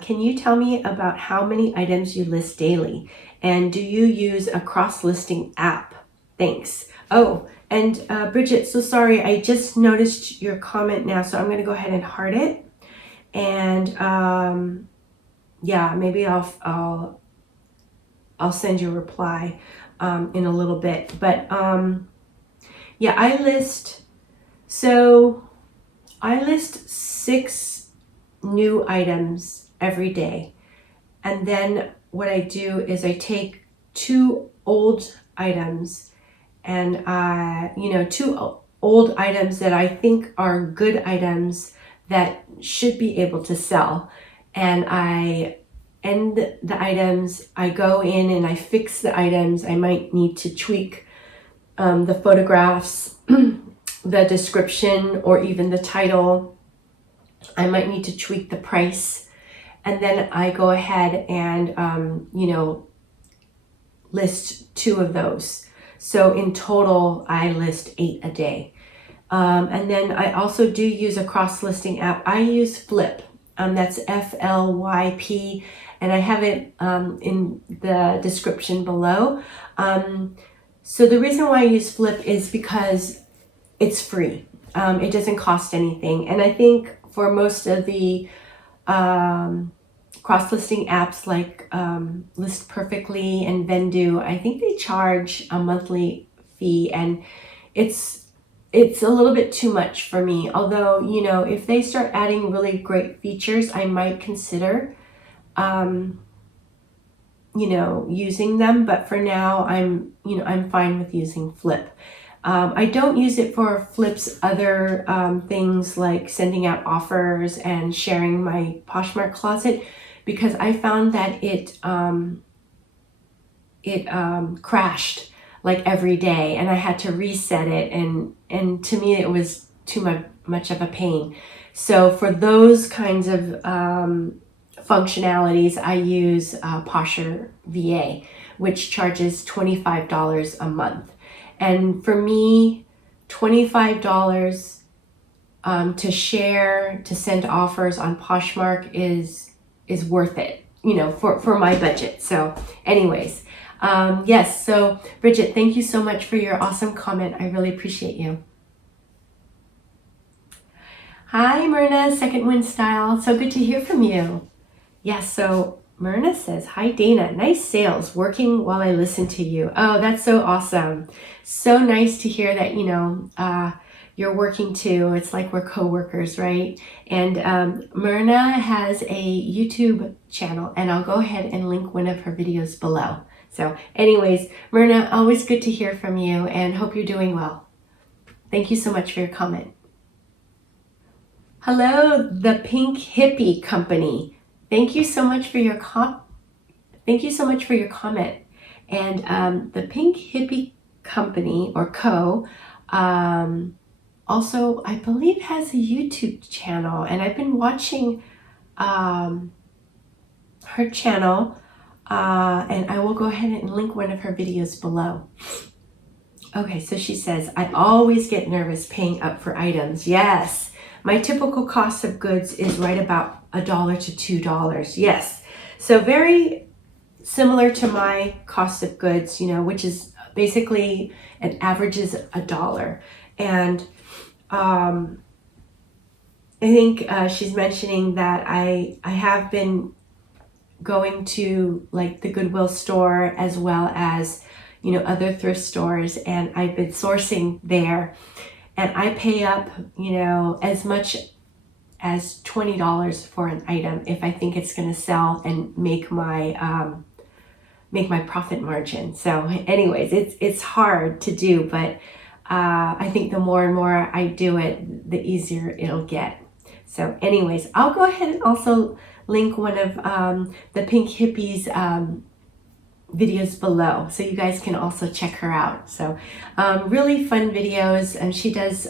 Can you tell me about how many items you list daily? And do you use a cross-listing app? Thanks. Oh, and Bridget, so sorry. I just noticed your comment now, so I'm going to go ahead and heart it. And yeah, maybe I'll send you a reply in a little bit. But yeah, I list 6 new items every day. And then what I do is I take 2 old items and 2 old items that I think are good items that should be able to sell. And I end the items, I go in and I fix the items. I might need to tweak the photographs, the description, or even the title. I might need to tweak the price. And then I go ahead and, list 2 of those. So in total, I list 8 a day. And then I also do use a cross-listing app. I use Flip. That's FLYP. And I have it in the description below. So the reason why I use Flip is because it's free. It doesn't cost anything. And I think for most of the cross-listing apps like List Perfectly and Vendu, I think they charge a monthly fee, and it's a little bit too much for me. Although, if they start adding really great features, I might consider using them. But for now, I'm fine with using Flip. I don't use it for Flip's other things like sending out offers and sharing my Poshmark closet, because I found that it crashed like every day, and I had to reset it, and to me it was too much of a pain. So for those kinds of functionalities, I use Posher VA, which charges $25 a month. And for me, $25 to share, to send offers on Poshmark is worth it, you know, for my budget. So anyways, yes, so Bridget, thank you so much for your awesome comment. I really appreciate you. Hi, Myrna, Second Wind Style. So good to hear from you. Yes, so Myrna says, hi, Dana. Nice sales, working while I listen to you. Oh, that's so awesome. So nice to hear that, you know, you're working too. It's like we're co-workers, right? And Myrna has a YouTube channel, and I'll go ahead and link one of her videos below. So anyways, Myrna, always good to hear from you, and hope you're doing well. Thank you so much for your comment. Hello, the Pink Hippie Company. Thank you so much for your comment. And the Pink Hippie Company, or Co, also, I believe, has a YouTube channel, and I've been watching her channel, and I will go ahead and link one of her videos below. Okay, so she says, I always get nervous paying up for items. Yes, my typical cost of goods is right about $1 to $2. Yes, so very similar to my cost of goods, you know, which is basically, it averages $1. And I think she's mentioning that I have been going to like the Goodwill store as well as, you know, other thrift stores, and I've been sourcing there, and I pay up, you know, as much as $20 for an item if I think it's going to sell and make my profit margin. So anyways, it's hard to do, but I think the more and more I do it, the easier it'll get. So anyways, I'll go ahead and also link one of the Pink Hippies videos below, so you guys can also check her out. So really fun videos, and she does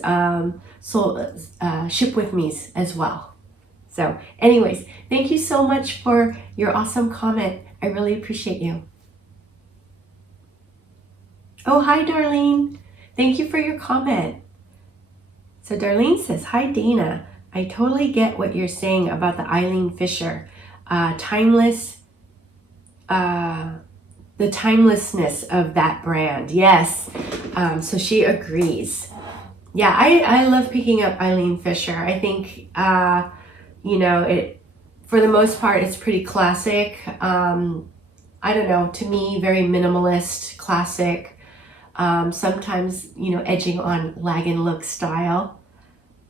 ship with me's as well. So anyways, thank you so much for your awesome comment. I really appreciate you. Oh, hi, Darlene. Thank you for your comment. So Darlene says, hi, Dana. I totally get what you're saying about the Eileen Fisher. The timelessness of that brand. Yes. So she agrees. Yeah, I love picking up Eileen Fisher. I think, you know, it, for the most part, it's pretty classic. I don't know, to me, very minimalist, classic. Sometimes, you know, edging on lag and look style.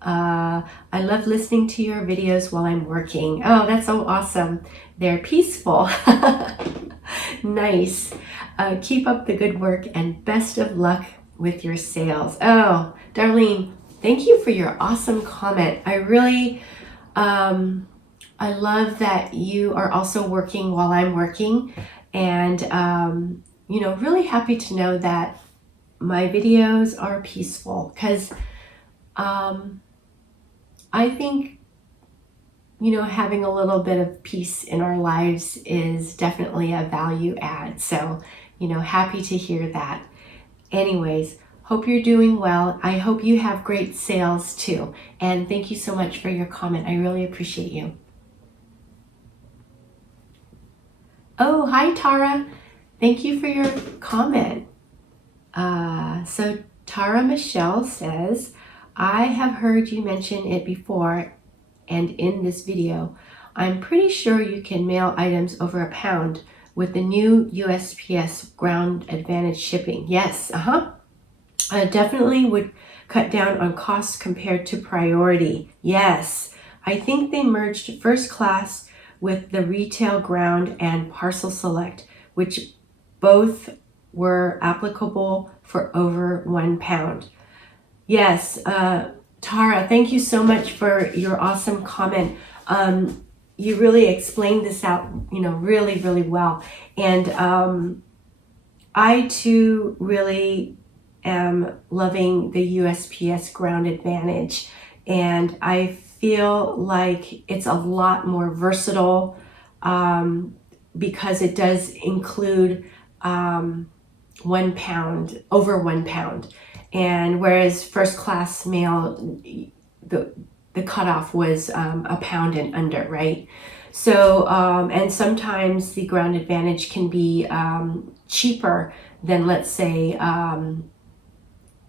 I love listening to your videos while I'm working. Oh, that's so awesome. They're peaceful. Nice. Keep up the good work, and best of luck with your sales. Oh, Darlene, thank you for your awesome comment. I really, I love that you are also working while I'm working, and, you know, really happy to know that my videos are peaceful, because I think, you know, having a little bit of peace in our lives is definitely a value add. So, you know, happy to hear that. Anyways, hope you're doing well. I hope you have great sales too. And thank you so much for your comment. I really appreciate you. Oh, hi, Tara. Thank you for your comment. So Tara Michelle says, I have heard you mention it before and in this video. I'm pretty sure you can mail items over £1 with the new USPS Ground Advantage shipping. Yes, I definitely would cut down on costs compared to Priority. Yes, I think they merged First Class with the Retail Ground and Parcel Select, which both were applicable for over £1. Yes, Tara, thank you so much for your awesome comment. You really explained this out, you know, really, really well. And I too really am loving the USPS Ground Advantage, and I feel like it's a lot more versatile because it does include £1, over £1. And whereas First Class mail, the cutoff was a pound and under, right? So, and sometimes the ground advantage can be cheaper than, let's say,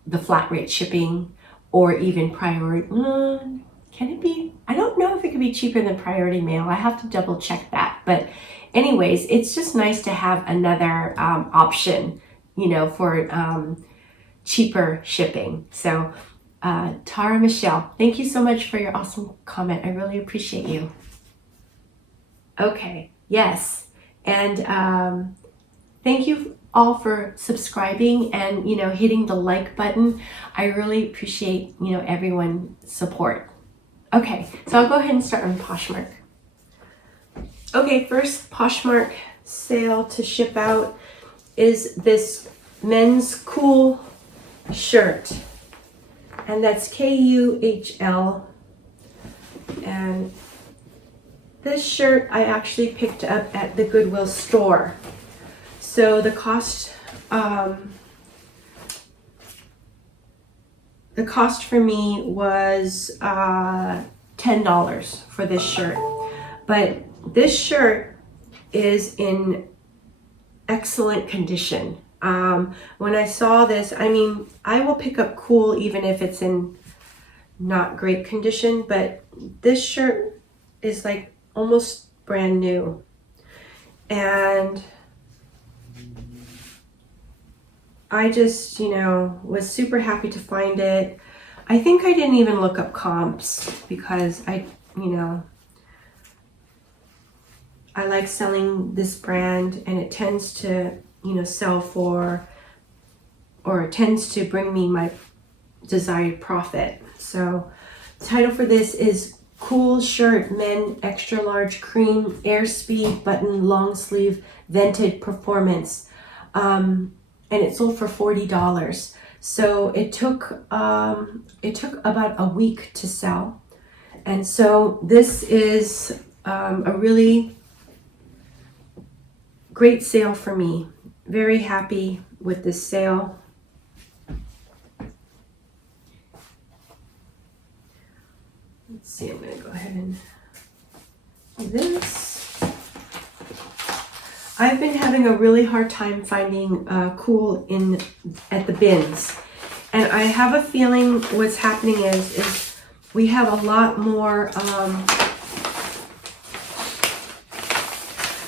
the flat rate shipping, or even priority. Can it be? I don't know if it could be cheaper than priority mail. I have to double check that. But anyways, it's just nice to have another option, you know, for cheaper shipping. So Tara Michelle, thank you so much for your awesome comment. I really appreciate you. Okay, yes. And thank you all for subscribing and, you know, hitting the like button. I really appreciate, you know, everyone's support. Okay, so I'll go ahead and start on Poshmark. Okay, first Poshmark sale to ship out is this men's cool shirt. And that's KUHL. And this shirt I actually picked up at the Goodwill store. So the cost for me was $10 for this shirt. But this shirt is in excellent condition. When I saw this, I mean, I will pick up cool even if it's in not great condition, but this shirt is like almost brand new. And I just, you know, was super happy to find it. I think I didn't even look up comps because I like selling this brand, and it tends to, you know, sell for, or it tends to bring me my desired profit. So the title for this is Cool Shirt Men Extra Large Cream Airspeed Button Long Sleeve Vented Performance. And it sold for $40. So it took about a week to sell. And so this is a really great sale for me. Very happy with this sale. Let's see, I'm gonna go ahead and do this. I've been having a really hard time finding cool at the bins. And I have a feeling what's happening is we have a lot more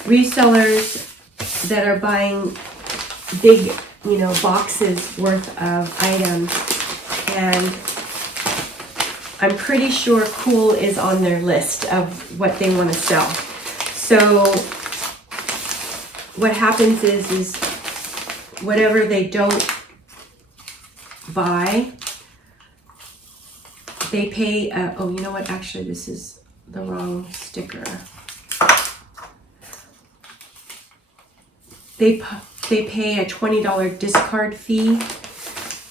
resellers that are buying big, you know, boxes worth of items. And I'm pretty sure cool is on their list of what they want to sell. So what happens is whatever they don't buy, they pay, oh, you know what, actually this is the wrong sticker. They pay a $20 discard fee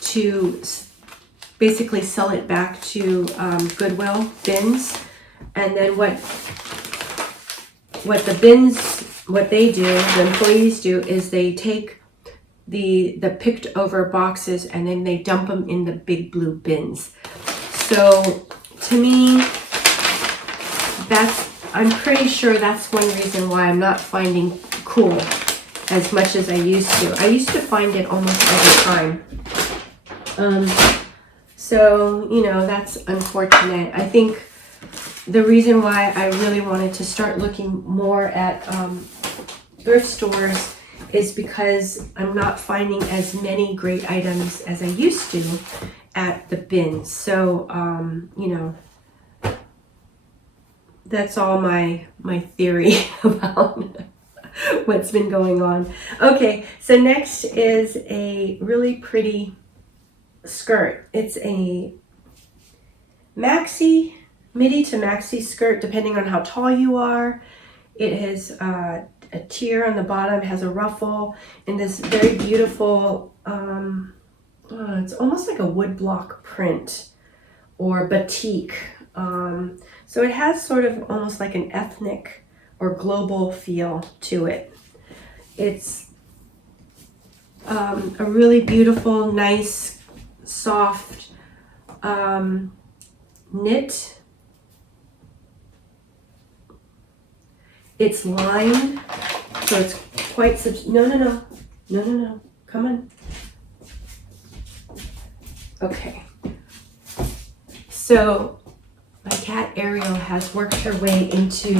to basically sell it back to Goodwill bins. And then what they do, the employees do, is they take the picked over boxes and then they dump them in the big blue bins. So to me, I'm pretty sure that's one reason why I'm not finding cool as much as I used to. I used to find it almost every time. So, you know, that's unfortunate. I think the reason why I really wanted to start looking more at thrift stores is because I'm not finding as many great items as I used to at the bins. So, you know, that's all my theory about what's been going on. Okay, so next is a really pretty skirt. It's a midi to maxi skirt, depending on how tall you are. It has a tier on the bottom, has a ruffle, and this very beautiful, it's almost like a woodblock print or batik. So it has sort of almost like an ethnic or global feel to it. It's a really beautiful, nice, soft knit. It's lined, so it's quite no, come on. Okay, so my cat Ariel has worked her way into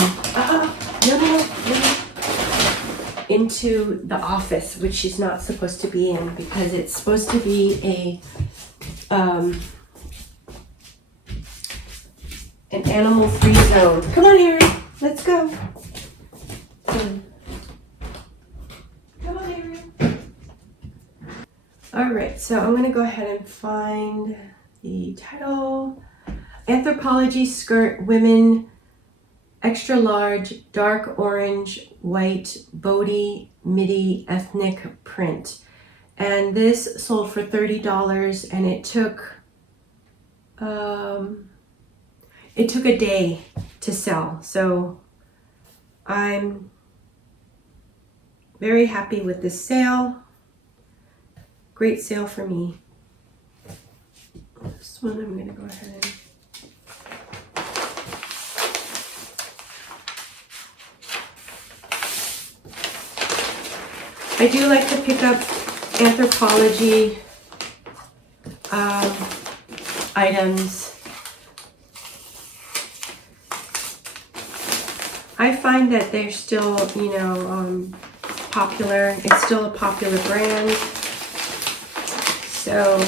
into the office, which she's not supposed to be in because it's supposed to be an animal-free zone. Come on, Ariel, let's go. Come on, Ariel. All right, so I'm gonna go ahead and find the title. Anthropology skirt, women, extra large, dark orange, white, Bodhi, midi, ethnic print. And this sold for $30 and it took a day to sell. So I'm very happy with this sale. Great sale for me. This one I'm gonna go ahead and I do like to pick up Anthropology items. I find that they're still, popular. It's still a popular brand. So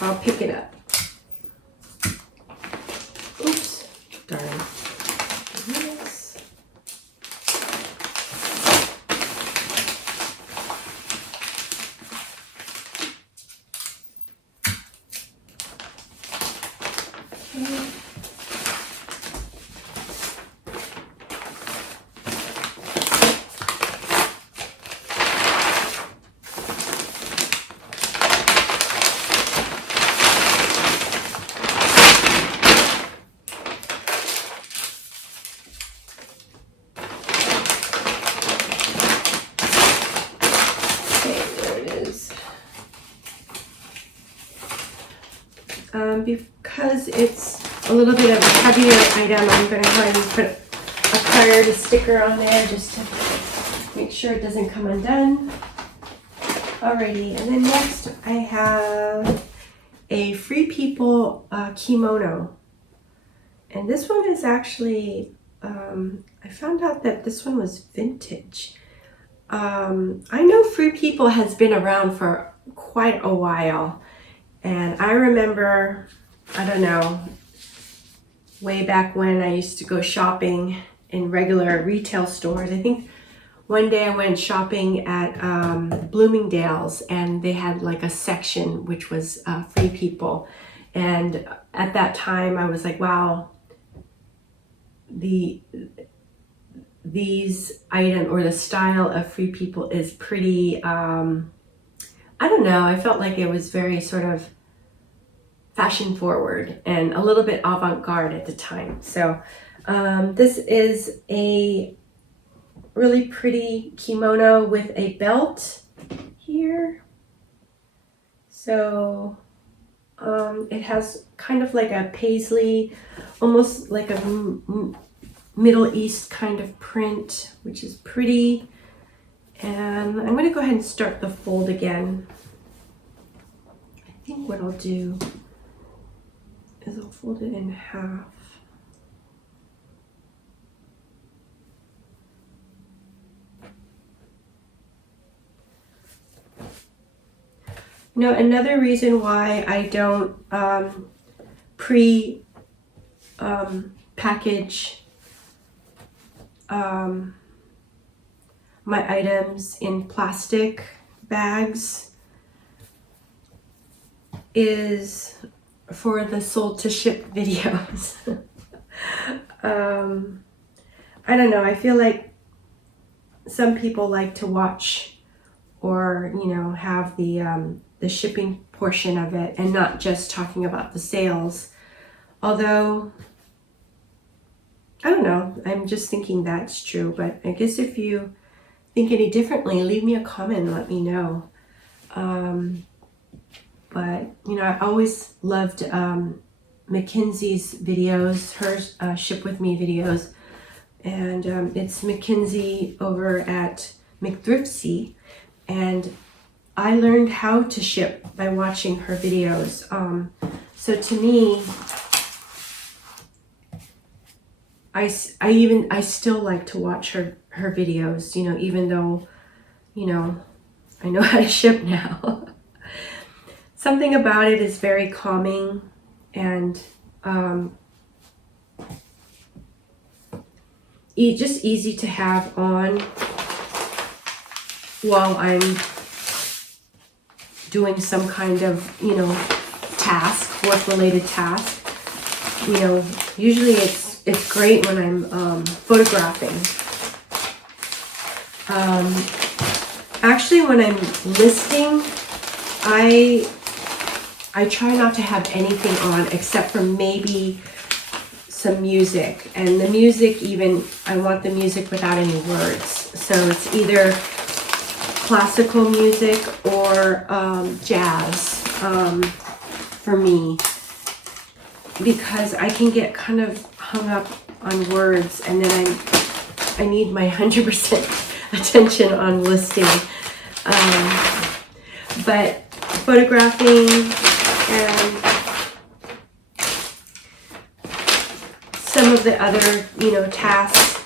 I'll pick it up. Oops, darn. Yes. Okay. Because it's a little bit of a heavier item, I'm going to go ahead and put a card, a sticker on there just to make sure it doesn't come undone. Alrighty, and then next I have a Free People kimono. And this one is actually, I found out that this one was vintage. I know Free People has been around for quite a while. And I remember, I don't know, way back when I used to go shopping in regular retail stores. I think one day I went shopping at Bloomingdale's and they had like a section which was Free People. And at that time I was like, wow, these items or the style of Free People is pretty, I don't know, I felt like it was very sort of fashion forward and a little bit avant-garde at the time. So this is a really pretty kimono with a belt here. So it has kind of like a paisley, almost like a Middle East kind of print, which is pretty. And I'm going to go ahead and start the fold again. I think what I'll do is I'll fold it in half. Another reason why I don't package my items in plastic bags is for the sold to ship videos. I don't know, I feel like some people like to watch or have the shipping portion of it and not just talking about the sales. Although I don't know, I'm just thinking that's true, but I guess if you think any differently, leave me a comment and let me know. But I always loved Mackenzie's videos, her Ship With Me videos. And it's Mackenzie over at McThriftsy. And I learned how to ship by watching her videos. So to me, I still like to watch her videos, you know, even though, you know, I know how to ship now. Something about it is very calming and just easy to have on while I'm doing some kind of, you know, task, work-related task. You know, usually it's great when I'm photographing. Actually, when I'm listing, I try not to have anything on except for maybe some music. And the music, even, I want the music without any words. So it's either classical music or jazz for me, because I can get kind of hung up on words, and then I need my 100% attention on listing. But photographing and some of the other, you know, tasks,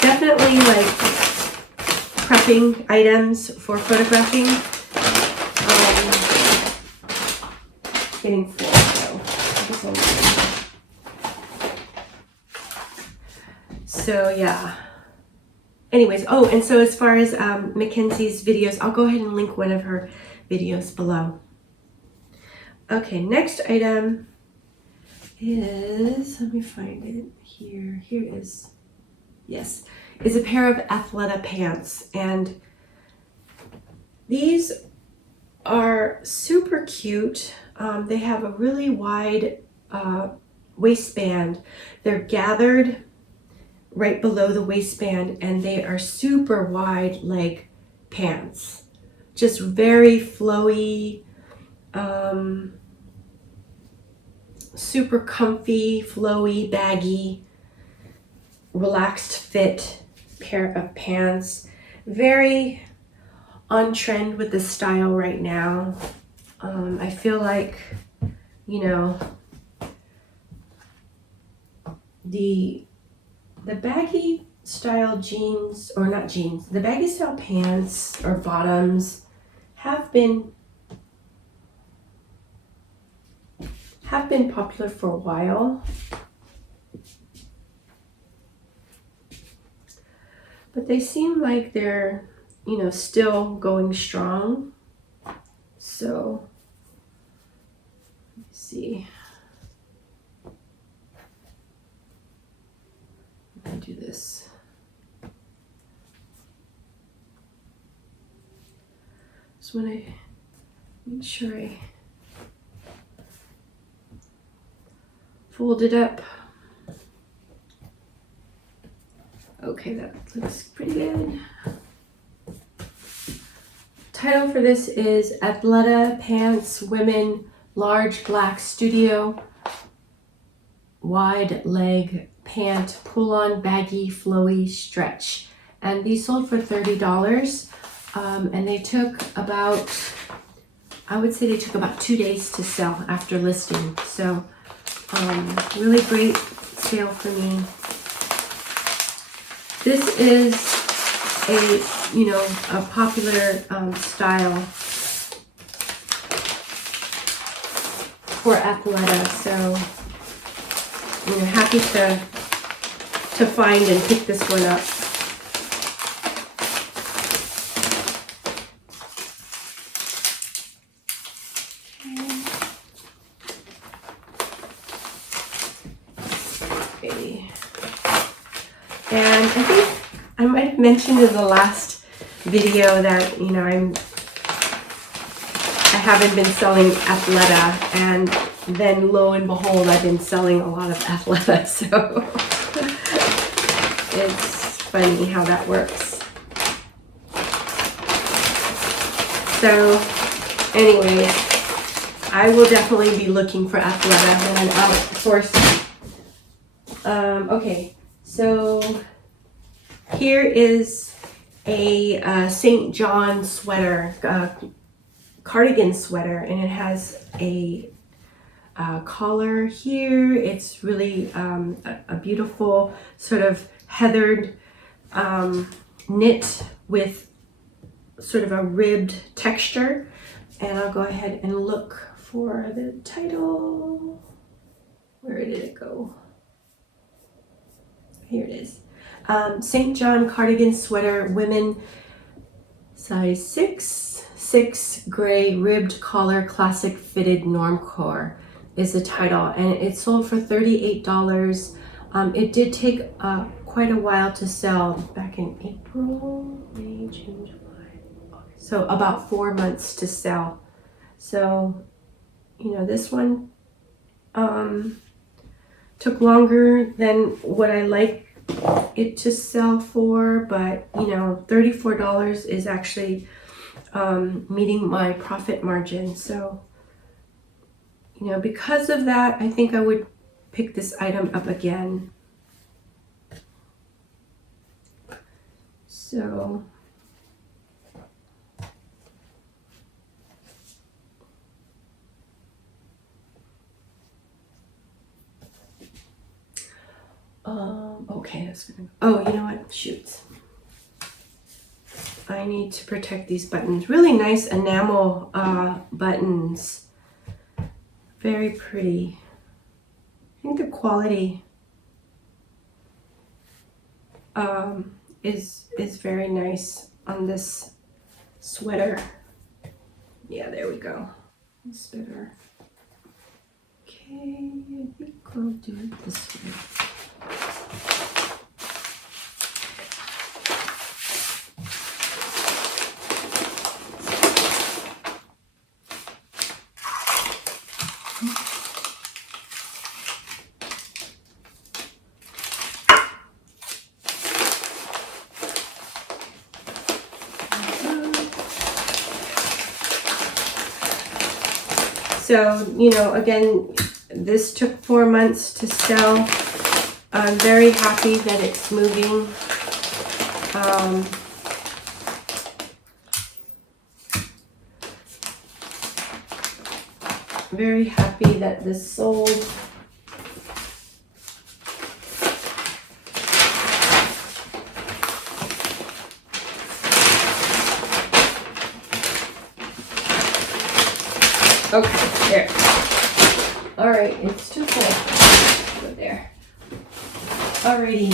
definitely like prepping items for photographing. Getting full, so yeah. Anyways, oh, and so as far as Mackenzie's videos, I'll go ahead and link one of her videos below. Okay, next item is, let me find it here. Here it is. Yes, is a pair of Athleta pants, and these are super cute. They have a really wide waistband. They're gathered right below the waistband, and they are super wide leg pants. Just very flowy, super comfy, flowy, baggy, relaxed fit pair of pants. Very on trend with the style right now. I feel like, you know, the baggy style jeans, or not jeans, the baggy style pants or bottoms have been popular for a while, but they seem like they're, you know, still going strong. So let me see. I'm gonna do this. Just want to make sure I fold it up. Okay, that looks pretty good. Title for this is Athleta Pants Women Large Black Studio Wide Leg Pant Pull-On Baggy Flowy Stretch. And these sold for $30. And they took about, I would say they took about 2 days to sell after listing. So really great sale for me. This is a, you know, a popular style for Athleta. So, you know, happy to find and pick this one up. And I think I might have mentioned in the last video that, you know, I haven't been selling Athleta, and then lo and behold, I've been selling a lot of Athleta. So it's funny how that works. So anyways, I will definitely be looking for Athleta when I'm outsourcing. Okay, so here is a St. John sweater, cardigan sweater, and it has a collar here. It's really a beautiful sort of heathered knit with sort of a ribbed texture. And I'll go ahead and look for the title. Where did it go? Here it is. St. John cardigan sweater, women, size 6 gray ribbed collar, classic fitted normcore is the title, and it sold for $38. It did take quite a while to sell, back in April, May, June, July, August. So about 4 months to sell. So, you know, this one took longer than what I like it to sell for, but you know, $34 is actually meeting my profit margin. So, you know, because of that, I think I would pick this item up again. So okay, that's gonna, oh, you know what, shoot, I need to protect these buttons. Really nice enamel buttons, very pretty. I think the quality is very nice on this sweater. Yeah, there we go. It's better. Okay, I think I'll do it this way. So, you know, again, this took 4 months to sell. I'm very happy that it's moving. Very happy that this sold. Okay, there. All right, it's too full. Go there. Alrighty.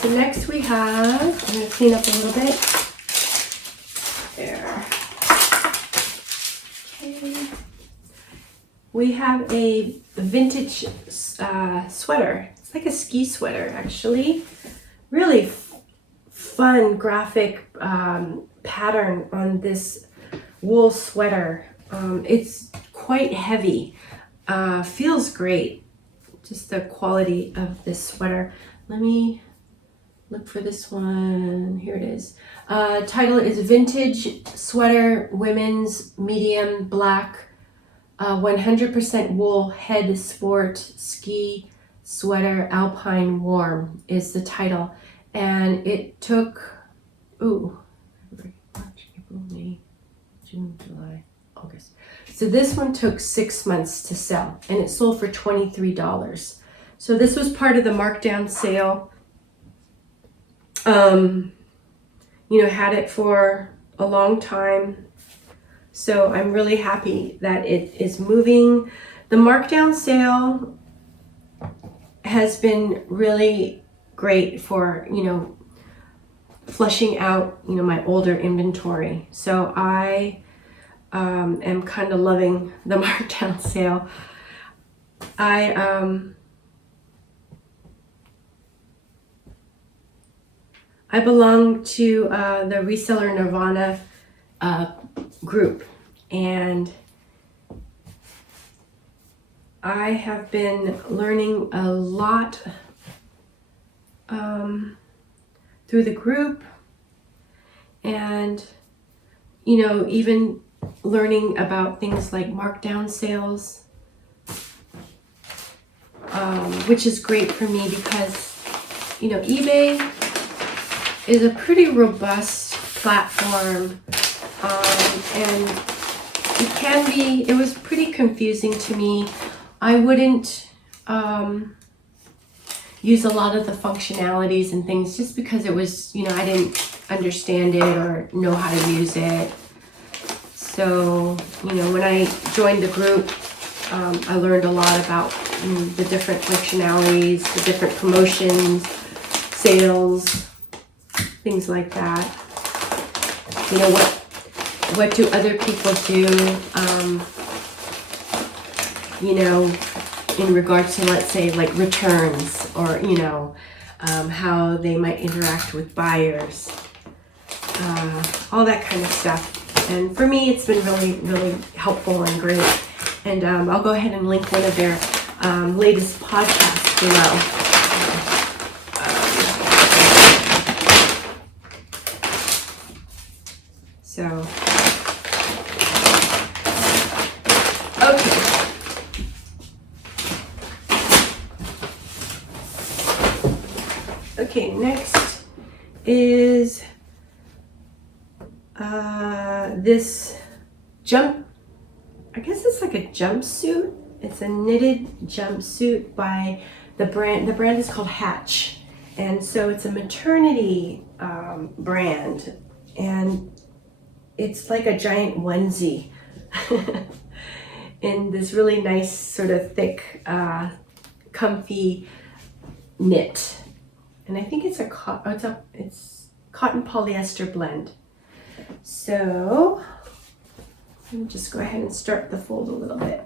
So next we have, I'm going to clean up a little bit. There. Okay. We have a vintage sweater. It's like a ski sweater, actually. Really fun graphic pattern on this wool sweater. It's quite heavy, feels great, just the quality of this sweater. Let me look for this one. Here it is. Title is Vintage Sweater, Women's Medium Black, 100% Wool Head Sport Ski Sweater Alpine Warm is the title. And it took, February, March, April, May, June, July, August. So this one took 6 months to sell, and it sold for $23. So this was part of the markdown sale. You know, had it for a long time. So I'm really happy that it is moving. The markdown sale has been really great for, you know, flushing out, you know, my older inventory. So I am kind of loving the markdown sale. I belong to the Reseller Nirvana group, and I have been learning a lot through the group, and you know, even learning about things like markdown sales, which is great for me because, you know, eBay is a pretty robust platform, and it was pretty confusing to me. I wouldn't use a lot of the functionalities and things just because it was, you know, I didn't understand it or know how to use it. So, you know, when I joined the group, I learned a lot about the different functionalities, the different promotions, sales, things like that. You know, what do other people do, you know, in regards to, let's say, like returns, or, you know, how they might interact with buyers, all that kind of stuff. And for me, it's been really, really helpful and great. And I'll go ahead and link one of their latest podcasts below. So, okay. Okay, next is this I guess it's like a jumpsuit. It's a knitted jumpsuit by the brand. The brand is called Hatch. And so it's a maternity brand. And it's like a giant onesie in this really nice sort of thick, comfy knit. And I think it's it's cotton polyester blend. So let me just go ahead and start the fold a little bit.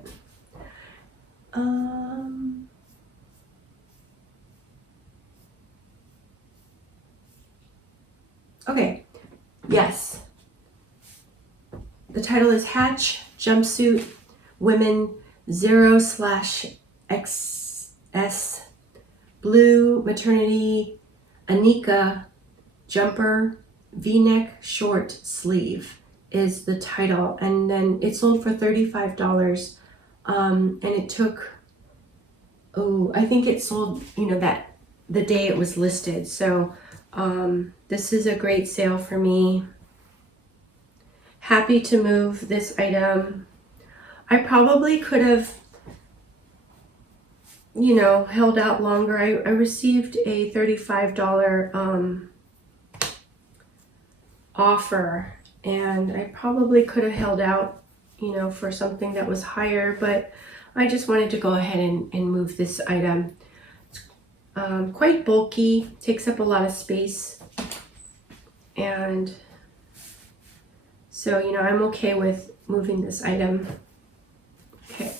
Okay, yes. The title is Hatch Jumpsuit Women 0/XS Blue Maternity Anika Jumper V-neck short sleeve is the title, and then it sold for $35, and it took, I think it sold, you know, that the day it was listed. So this is a great sale for me. Happy to move this item. I probably could have, you know, held out longer. I received a $35 offer, and I probably could have held out, you know, for something that was higher, but I just wanted to go ahead and move this item. It's quite bulky, takes up a lot of space, and so, you know, I'm okay with moving this item. Okay.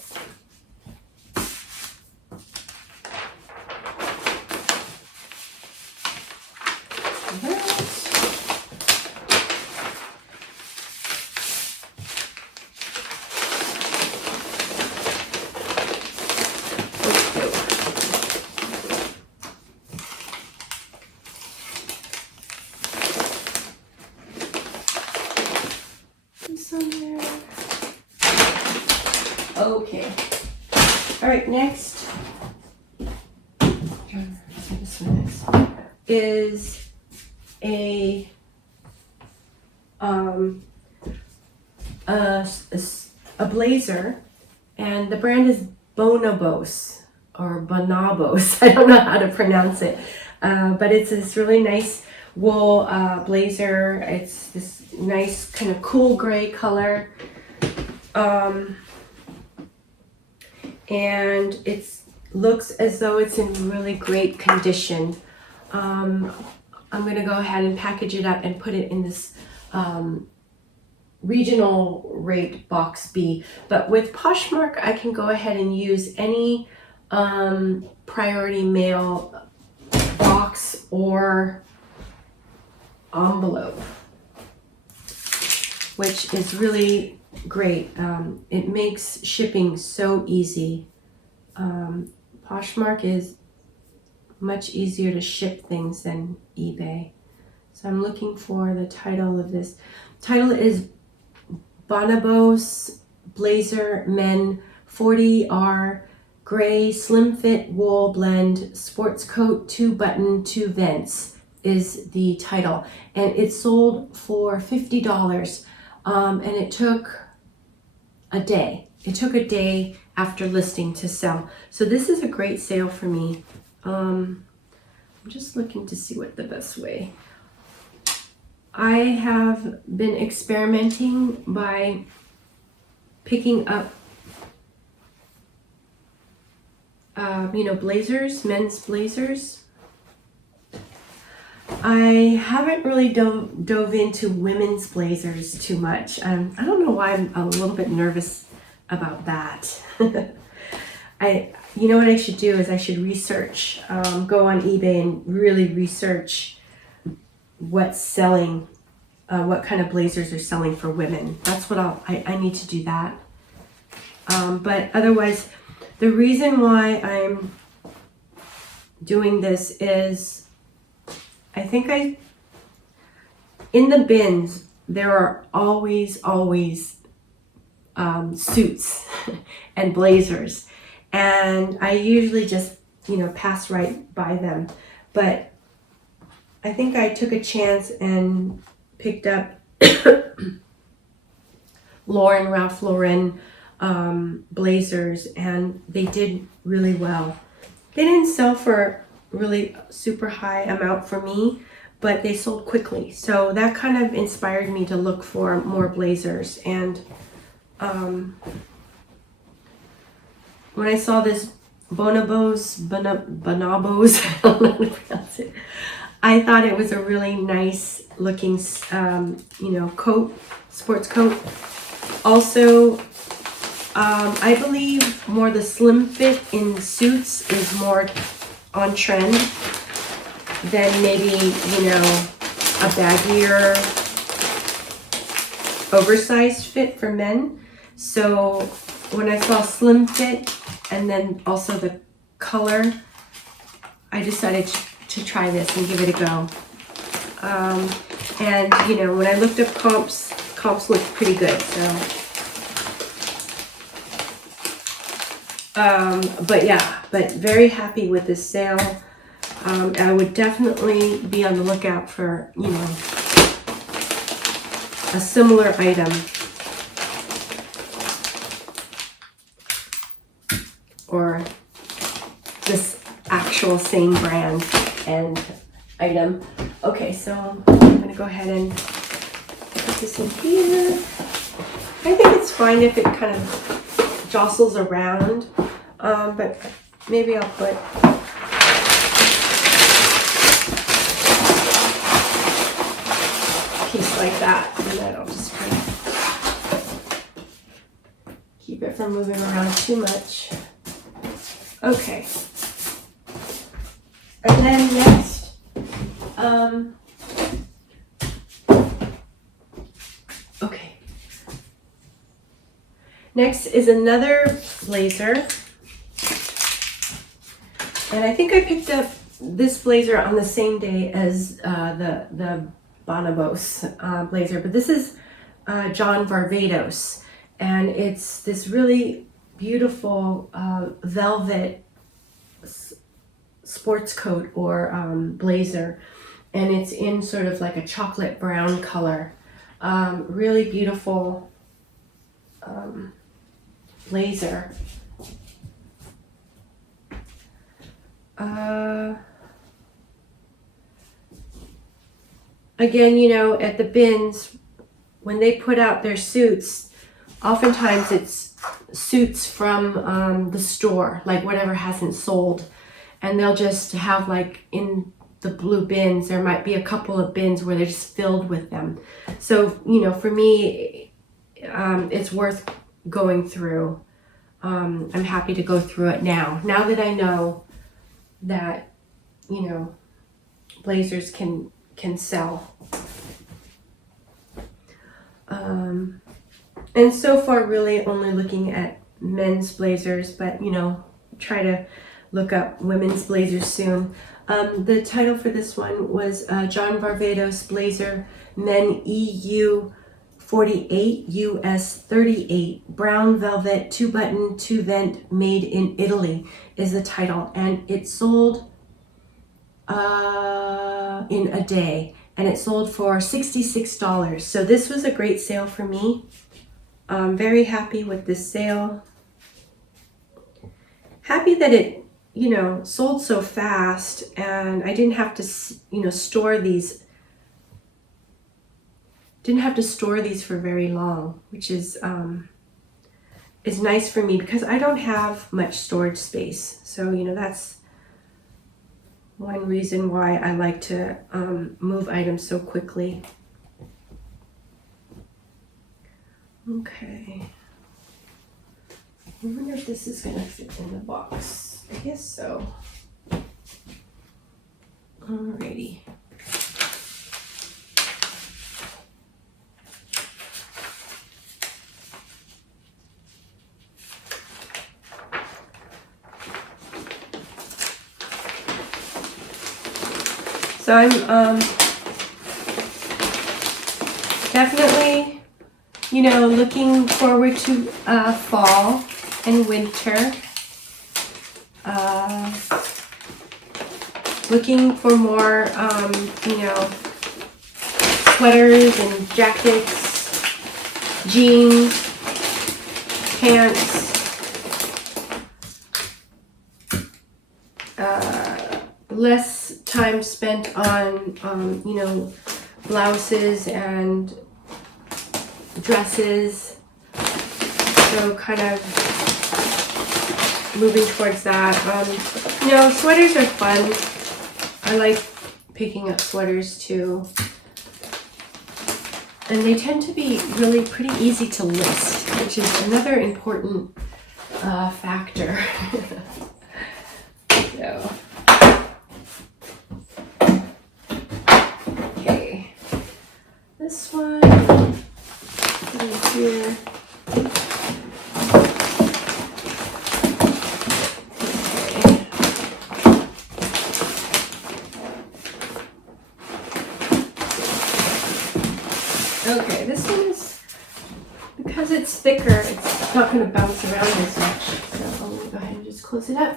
Okay. All right, next is a blazer, and the brand is Bonobos or Bonobos. I don't know how to pronounce it, but it's this really nice wool blazer. It's this nice kind of cool gray color. And it looks as though it's in really great condition. I'm going to go ahead and package it up and put it in this regional rate box B. But with Poshmark, I can go ahead and use any priority mail box or envelope, which is really great. It makes shipping so easy. Poshmark is much easier to ship things than eBay. So I'm looking for the title of this. Title is Bonobos Blazer Men 40R Gray Slim Fit Wool Blend Sports Coat 2-button 2 vents is the title, and it sold for $50, and it took a day. It took a day after listing to sell. So this is a great sale for me. I'm just looking to see what the best way. I have been experimenting by picking up blazers, men's blazers. I haven't really dove into women's blazers too much. I don't know why I'm a little bit nervous about that. You know what I should do is I should research, go on eBay and really research what's selling, what kind of blazers are selling for women. That's what I need to do that. But otherwise, the reason why I'm doing this is I think in the bins, there are always suits and blazers. And I usually just, pass right by them. But I think I took a chance and picked up Ralph Lauren blazers, and they did really well. They didn't sell for really super high amount for me, but they sold quickly. So that kind of inspired me to look for more blazers. And when I saw this bonobos, I don't know how to pronounce it, I thought it was a really nice looking, coat, sports coat. Also, I believe more the slim fit in suits is more on trend than maybe, a baggier, oversized fit for men. So when I saw slim fit and then also the color, I decided to try this and give it a go. And when I looked up comps looked pretty good. So, but very happy with this sale. I would definitely be on the lookout for, a similar item. Or this actual same brand and item. Okay, so I'm gonna go ahead and put this in here. I think it's fine if it kind of jostles around, but maybe I'll put a piece like that, and then I'll just kind of keep it from moving around too much. Okay. And then next, okay. Next is another blazer. And I think I picked up this blazer on the same day as the Bonobos blazer, but this is John Varvatos, and it's this really beautiful velvet sports coat or blazer, and it's in sort of like a chocolate brown color. Really beautiful blazer. Again, at the bins, when they put out their suits, oftentimes it's suits from the store, like whatever hasn't sold, and they'll just have, like, in the blue bins, there might be a couple of bins where they're just filled with them. So, for me, it's worth going through. I'm happy to go through it now that I know that, blazers can sell. And so far, really only looking at men's blazers, but, try to look up women's blazers soon. The title for this one was John Varvatos Blazer Men EU $48 US 38 brown velvet 2-button 2-vent made in Italy is the title, and it sold in a day, and it sold for $66. So this was a great sale for me. I'm very happy with this sale. Happy that it, you know, sold so fast, and I didn't have to, you know, store these. Didn't have to store these for very long, which is nice for me because I don't have much storage space. So, you know, that's one reason why I like to move items so quickly. Okay. I wonder if this is gonna fit in the box. I guess so. Alrighty. So I'm definitely, you know, looking forward to fall and winter. Looking for more, you know, sweaters and jackets, jeans, pants, less time spent on, you know, blouses and dresses. So kind of moving towards that. You know, sweaters are fun. I like picking up sweaters too. And they tend to be really pretty easy to list, which is another important factor. So. Okay. This one right here. Okay, this one is, because it's thicker, it's not going to bounce around as much. So I'm going to go ahead and just close it up.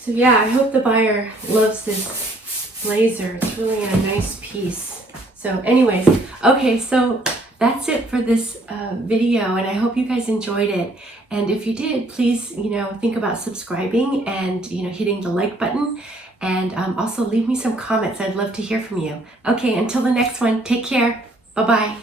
So yeah, I hope the buyer loves this blazer. It's really a nice piece. So anyways, okay, so that's it for this video, and I hope you guys enjoyed it. And if you did, please, you know, think about subscribing and, you know, hitting the like button. And also leave me some comments. I'd love to hear from you. Okay, until the next one, take care. Bye-bye.